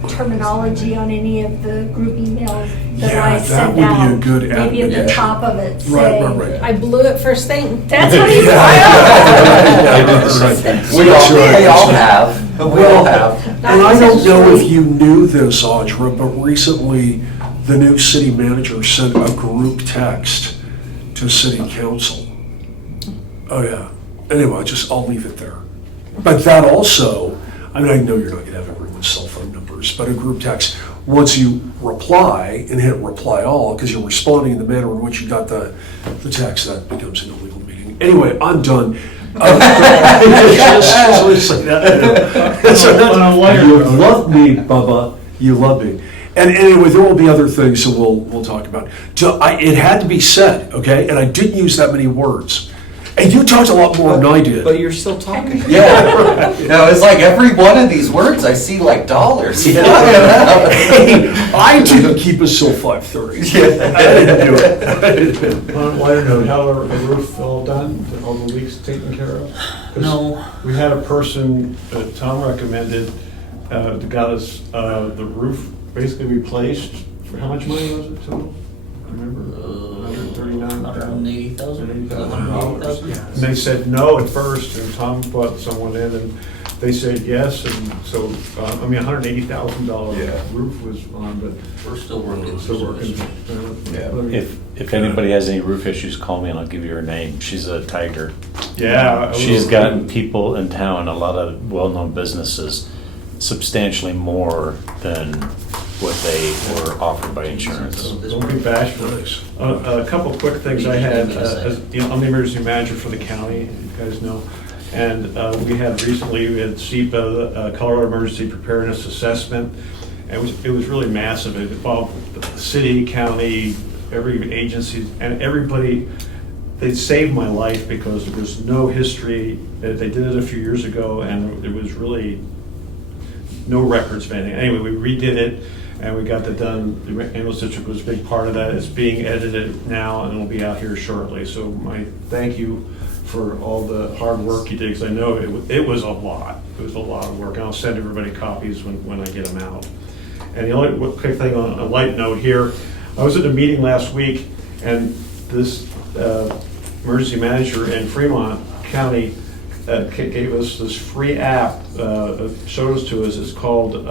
terminology on any of the group emails that Yeah, I that send would be a out. good Maybe at the admin. top of it, Right, say. right. I blew it first thing. That's what he said. I did the same thing. We That's right. all have. We all have. And I don't know if you knew this, Audra, but recently the new city manager sent a group text to city council. Oh, yeah. Anyway, I'll leave it there. But that also, I know you're not gonna have everyone's cell phone numbers, but a group text, once you reply and hit reply all, because you're responding in the manner in which you got the text, that becomes an illegal meeting. Anyway, I'm done. Just say that. On a lighter You note. love me, Bubba, you love me. And anyway, there will be other things that we'll talk about. It had to be said, okay, and I didn't use that many words. And you talked a lot more than I did. But you're still talking. Yeah. No, it's like every one of these words I see like dollars. Hey, I didn't keep us till 5:30. I didn't do it. On a lighter note, how are the roof all done? All the leaks taken care of? 'Cause No. We had a person that Tom recommended that got us the roof basically replaced. For how much money was it total? I remember, $139,000. $180,000. And they said no at first, and Tom brought someone in, and they said yes, and so, $180,000 roof was on, but We're still working. still working. If anybody has any roof issues, call me and I'll give you her name. She's a tiger. Yeah. She's gotten people in town, a lot of well-known businesses, substantially more than what they were offered by insurance. Don't be bashful. A couple of quick things I had, I'm the emergency manager for the county, you guys know. And we had SEPA, the Colorado Emergency Preparedness Assessment. And it was really massive. It involved the city, county, every agency, and everybody. They saved my life because there was no history. They did it a few years ago, and there was really no records of anything. Anyway, we redid it, and we got that done. The ambulance district was a big part of that. It's being edited now, and it'll be out here shortly. So my thank you for all the hard work you did, because I know it was a lot. It was a lot of work, and I'll send everybody copies when I get them out. And the only quick thing on a light note here, I was at a meeting last week, and this emergency manager in Fremont County gave us this free app, showed us to us. It's called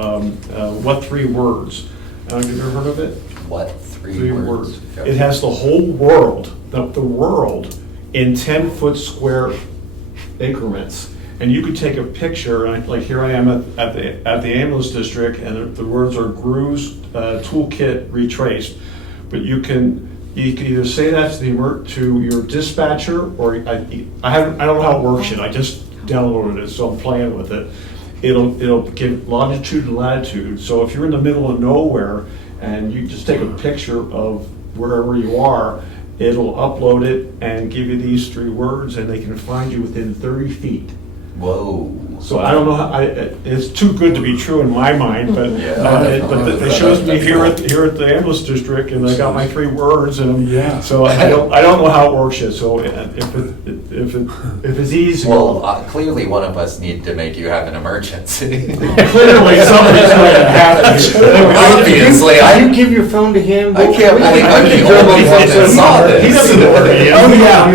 What 3 Words? Have you ever heard of it? What, three words? Okay. It has the whole world, the world, in 10-foot square increments. And you could take a picture, like here I am at the ambulance district, and the words are grooves, toolkit retraced. But you can either say that to your dispatcher, or I don't know how it works yet. I just downloaded it, so I'm playing with it. It'll give longitude and latitude. So if you're in the middle of nowhere and you just take a picture of wherever you are, it'll upload it and give you these 3 words, and they can find you within 30 feet. Whoa. So I don't know how, it's too good to be true in my mind, but they shows me here at the ambulance district, and I got my 3 words, and so I don't know how it works yet. So if it's easy, Well, clearly one of us need to make you have an emergency. clearly somebody's going to have it. Obviously, You give your phone to him. I can't believe I'm the only one that saw this. He doesn't know where he is. Oh, yeah.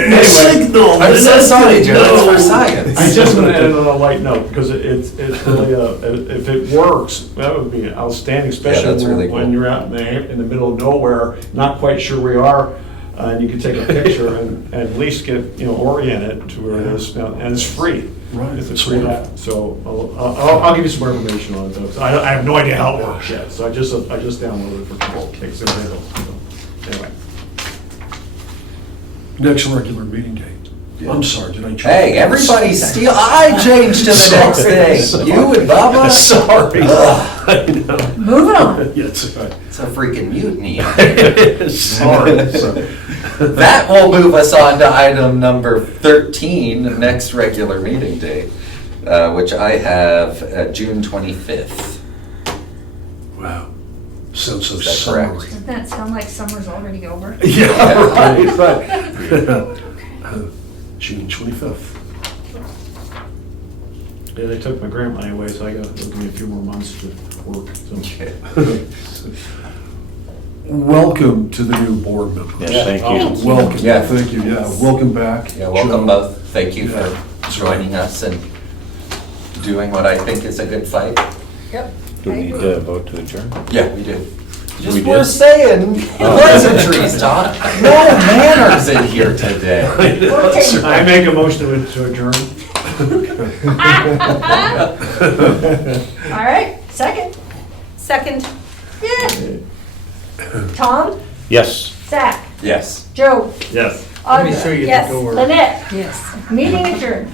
Anyway. Signal. I'm so sorry, Joe, it's for science. I just want to end on a light note, because it's really if it works, that would be outstanding, that's especially really cool. when you're out in the middle of nowhere, not quite sure where you are, and you can take a picture and at least get oriented to where it is, and it's free. Right. It's a free app. So I'll give you some more information on it, though. 'Cause I have no idea how it works yet. So I just downloaded it for kicks and giggles. So anyway. Next regular meeting date. I'm sorry, did I change? Hey, everybody steal, I changed to the next thing. You and Bubba? Sorry. I know. Moving on. Yes, It's a freaking mutiny. sorry. That will move us on to item number 13, next regular meeting date, which I have June 25th. Wow. Sounds so Is that correct? summery. Doesn't that sound like summer's already over? Yeah, right. June 25th. Yeah, they took my grant money away, so I got to give me a few more months to work. So. Welcome to the new board members. Yes, thank you. Welcome, Yeah. thank you, yeah, welcome back. Yeah, welcome Joe. both. Thank you for joining us and doing what I think is a good fight. Yep. Do we need to vote to adjourn? Yeah, we do. Just We we're did? saying pleasantries, Tom. No manners in here today. Okay. I make a motion to adjourn. All right, second. Second. Yeah. Tom, Yes. Zach, Yes. Joe, Yes. Let me Audra? show you the Yes. door. Lynette? Yes. Meeting adjourned.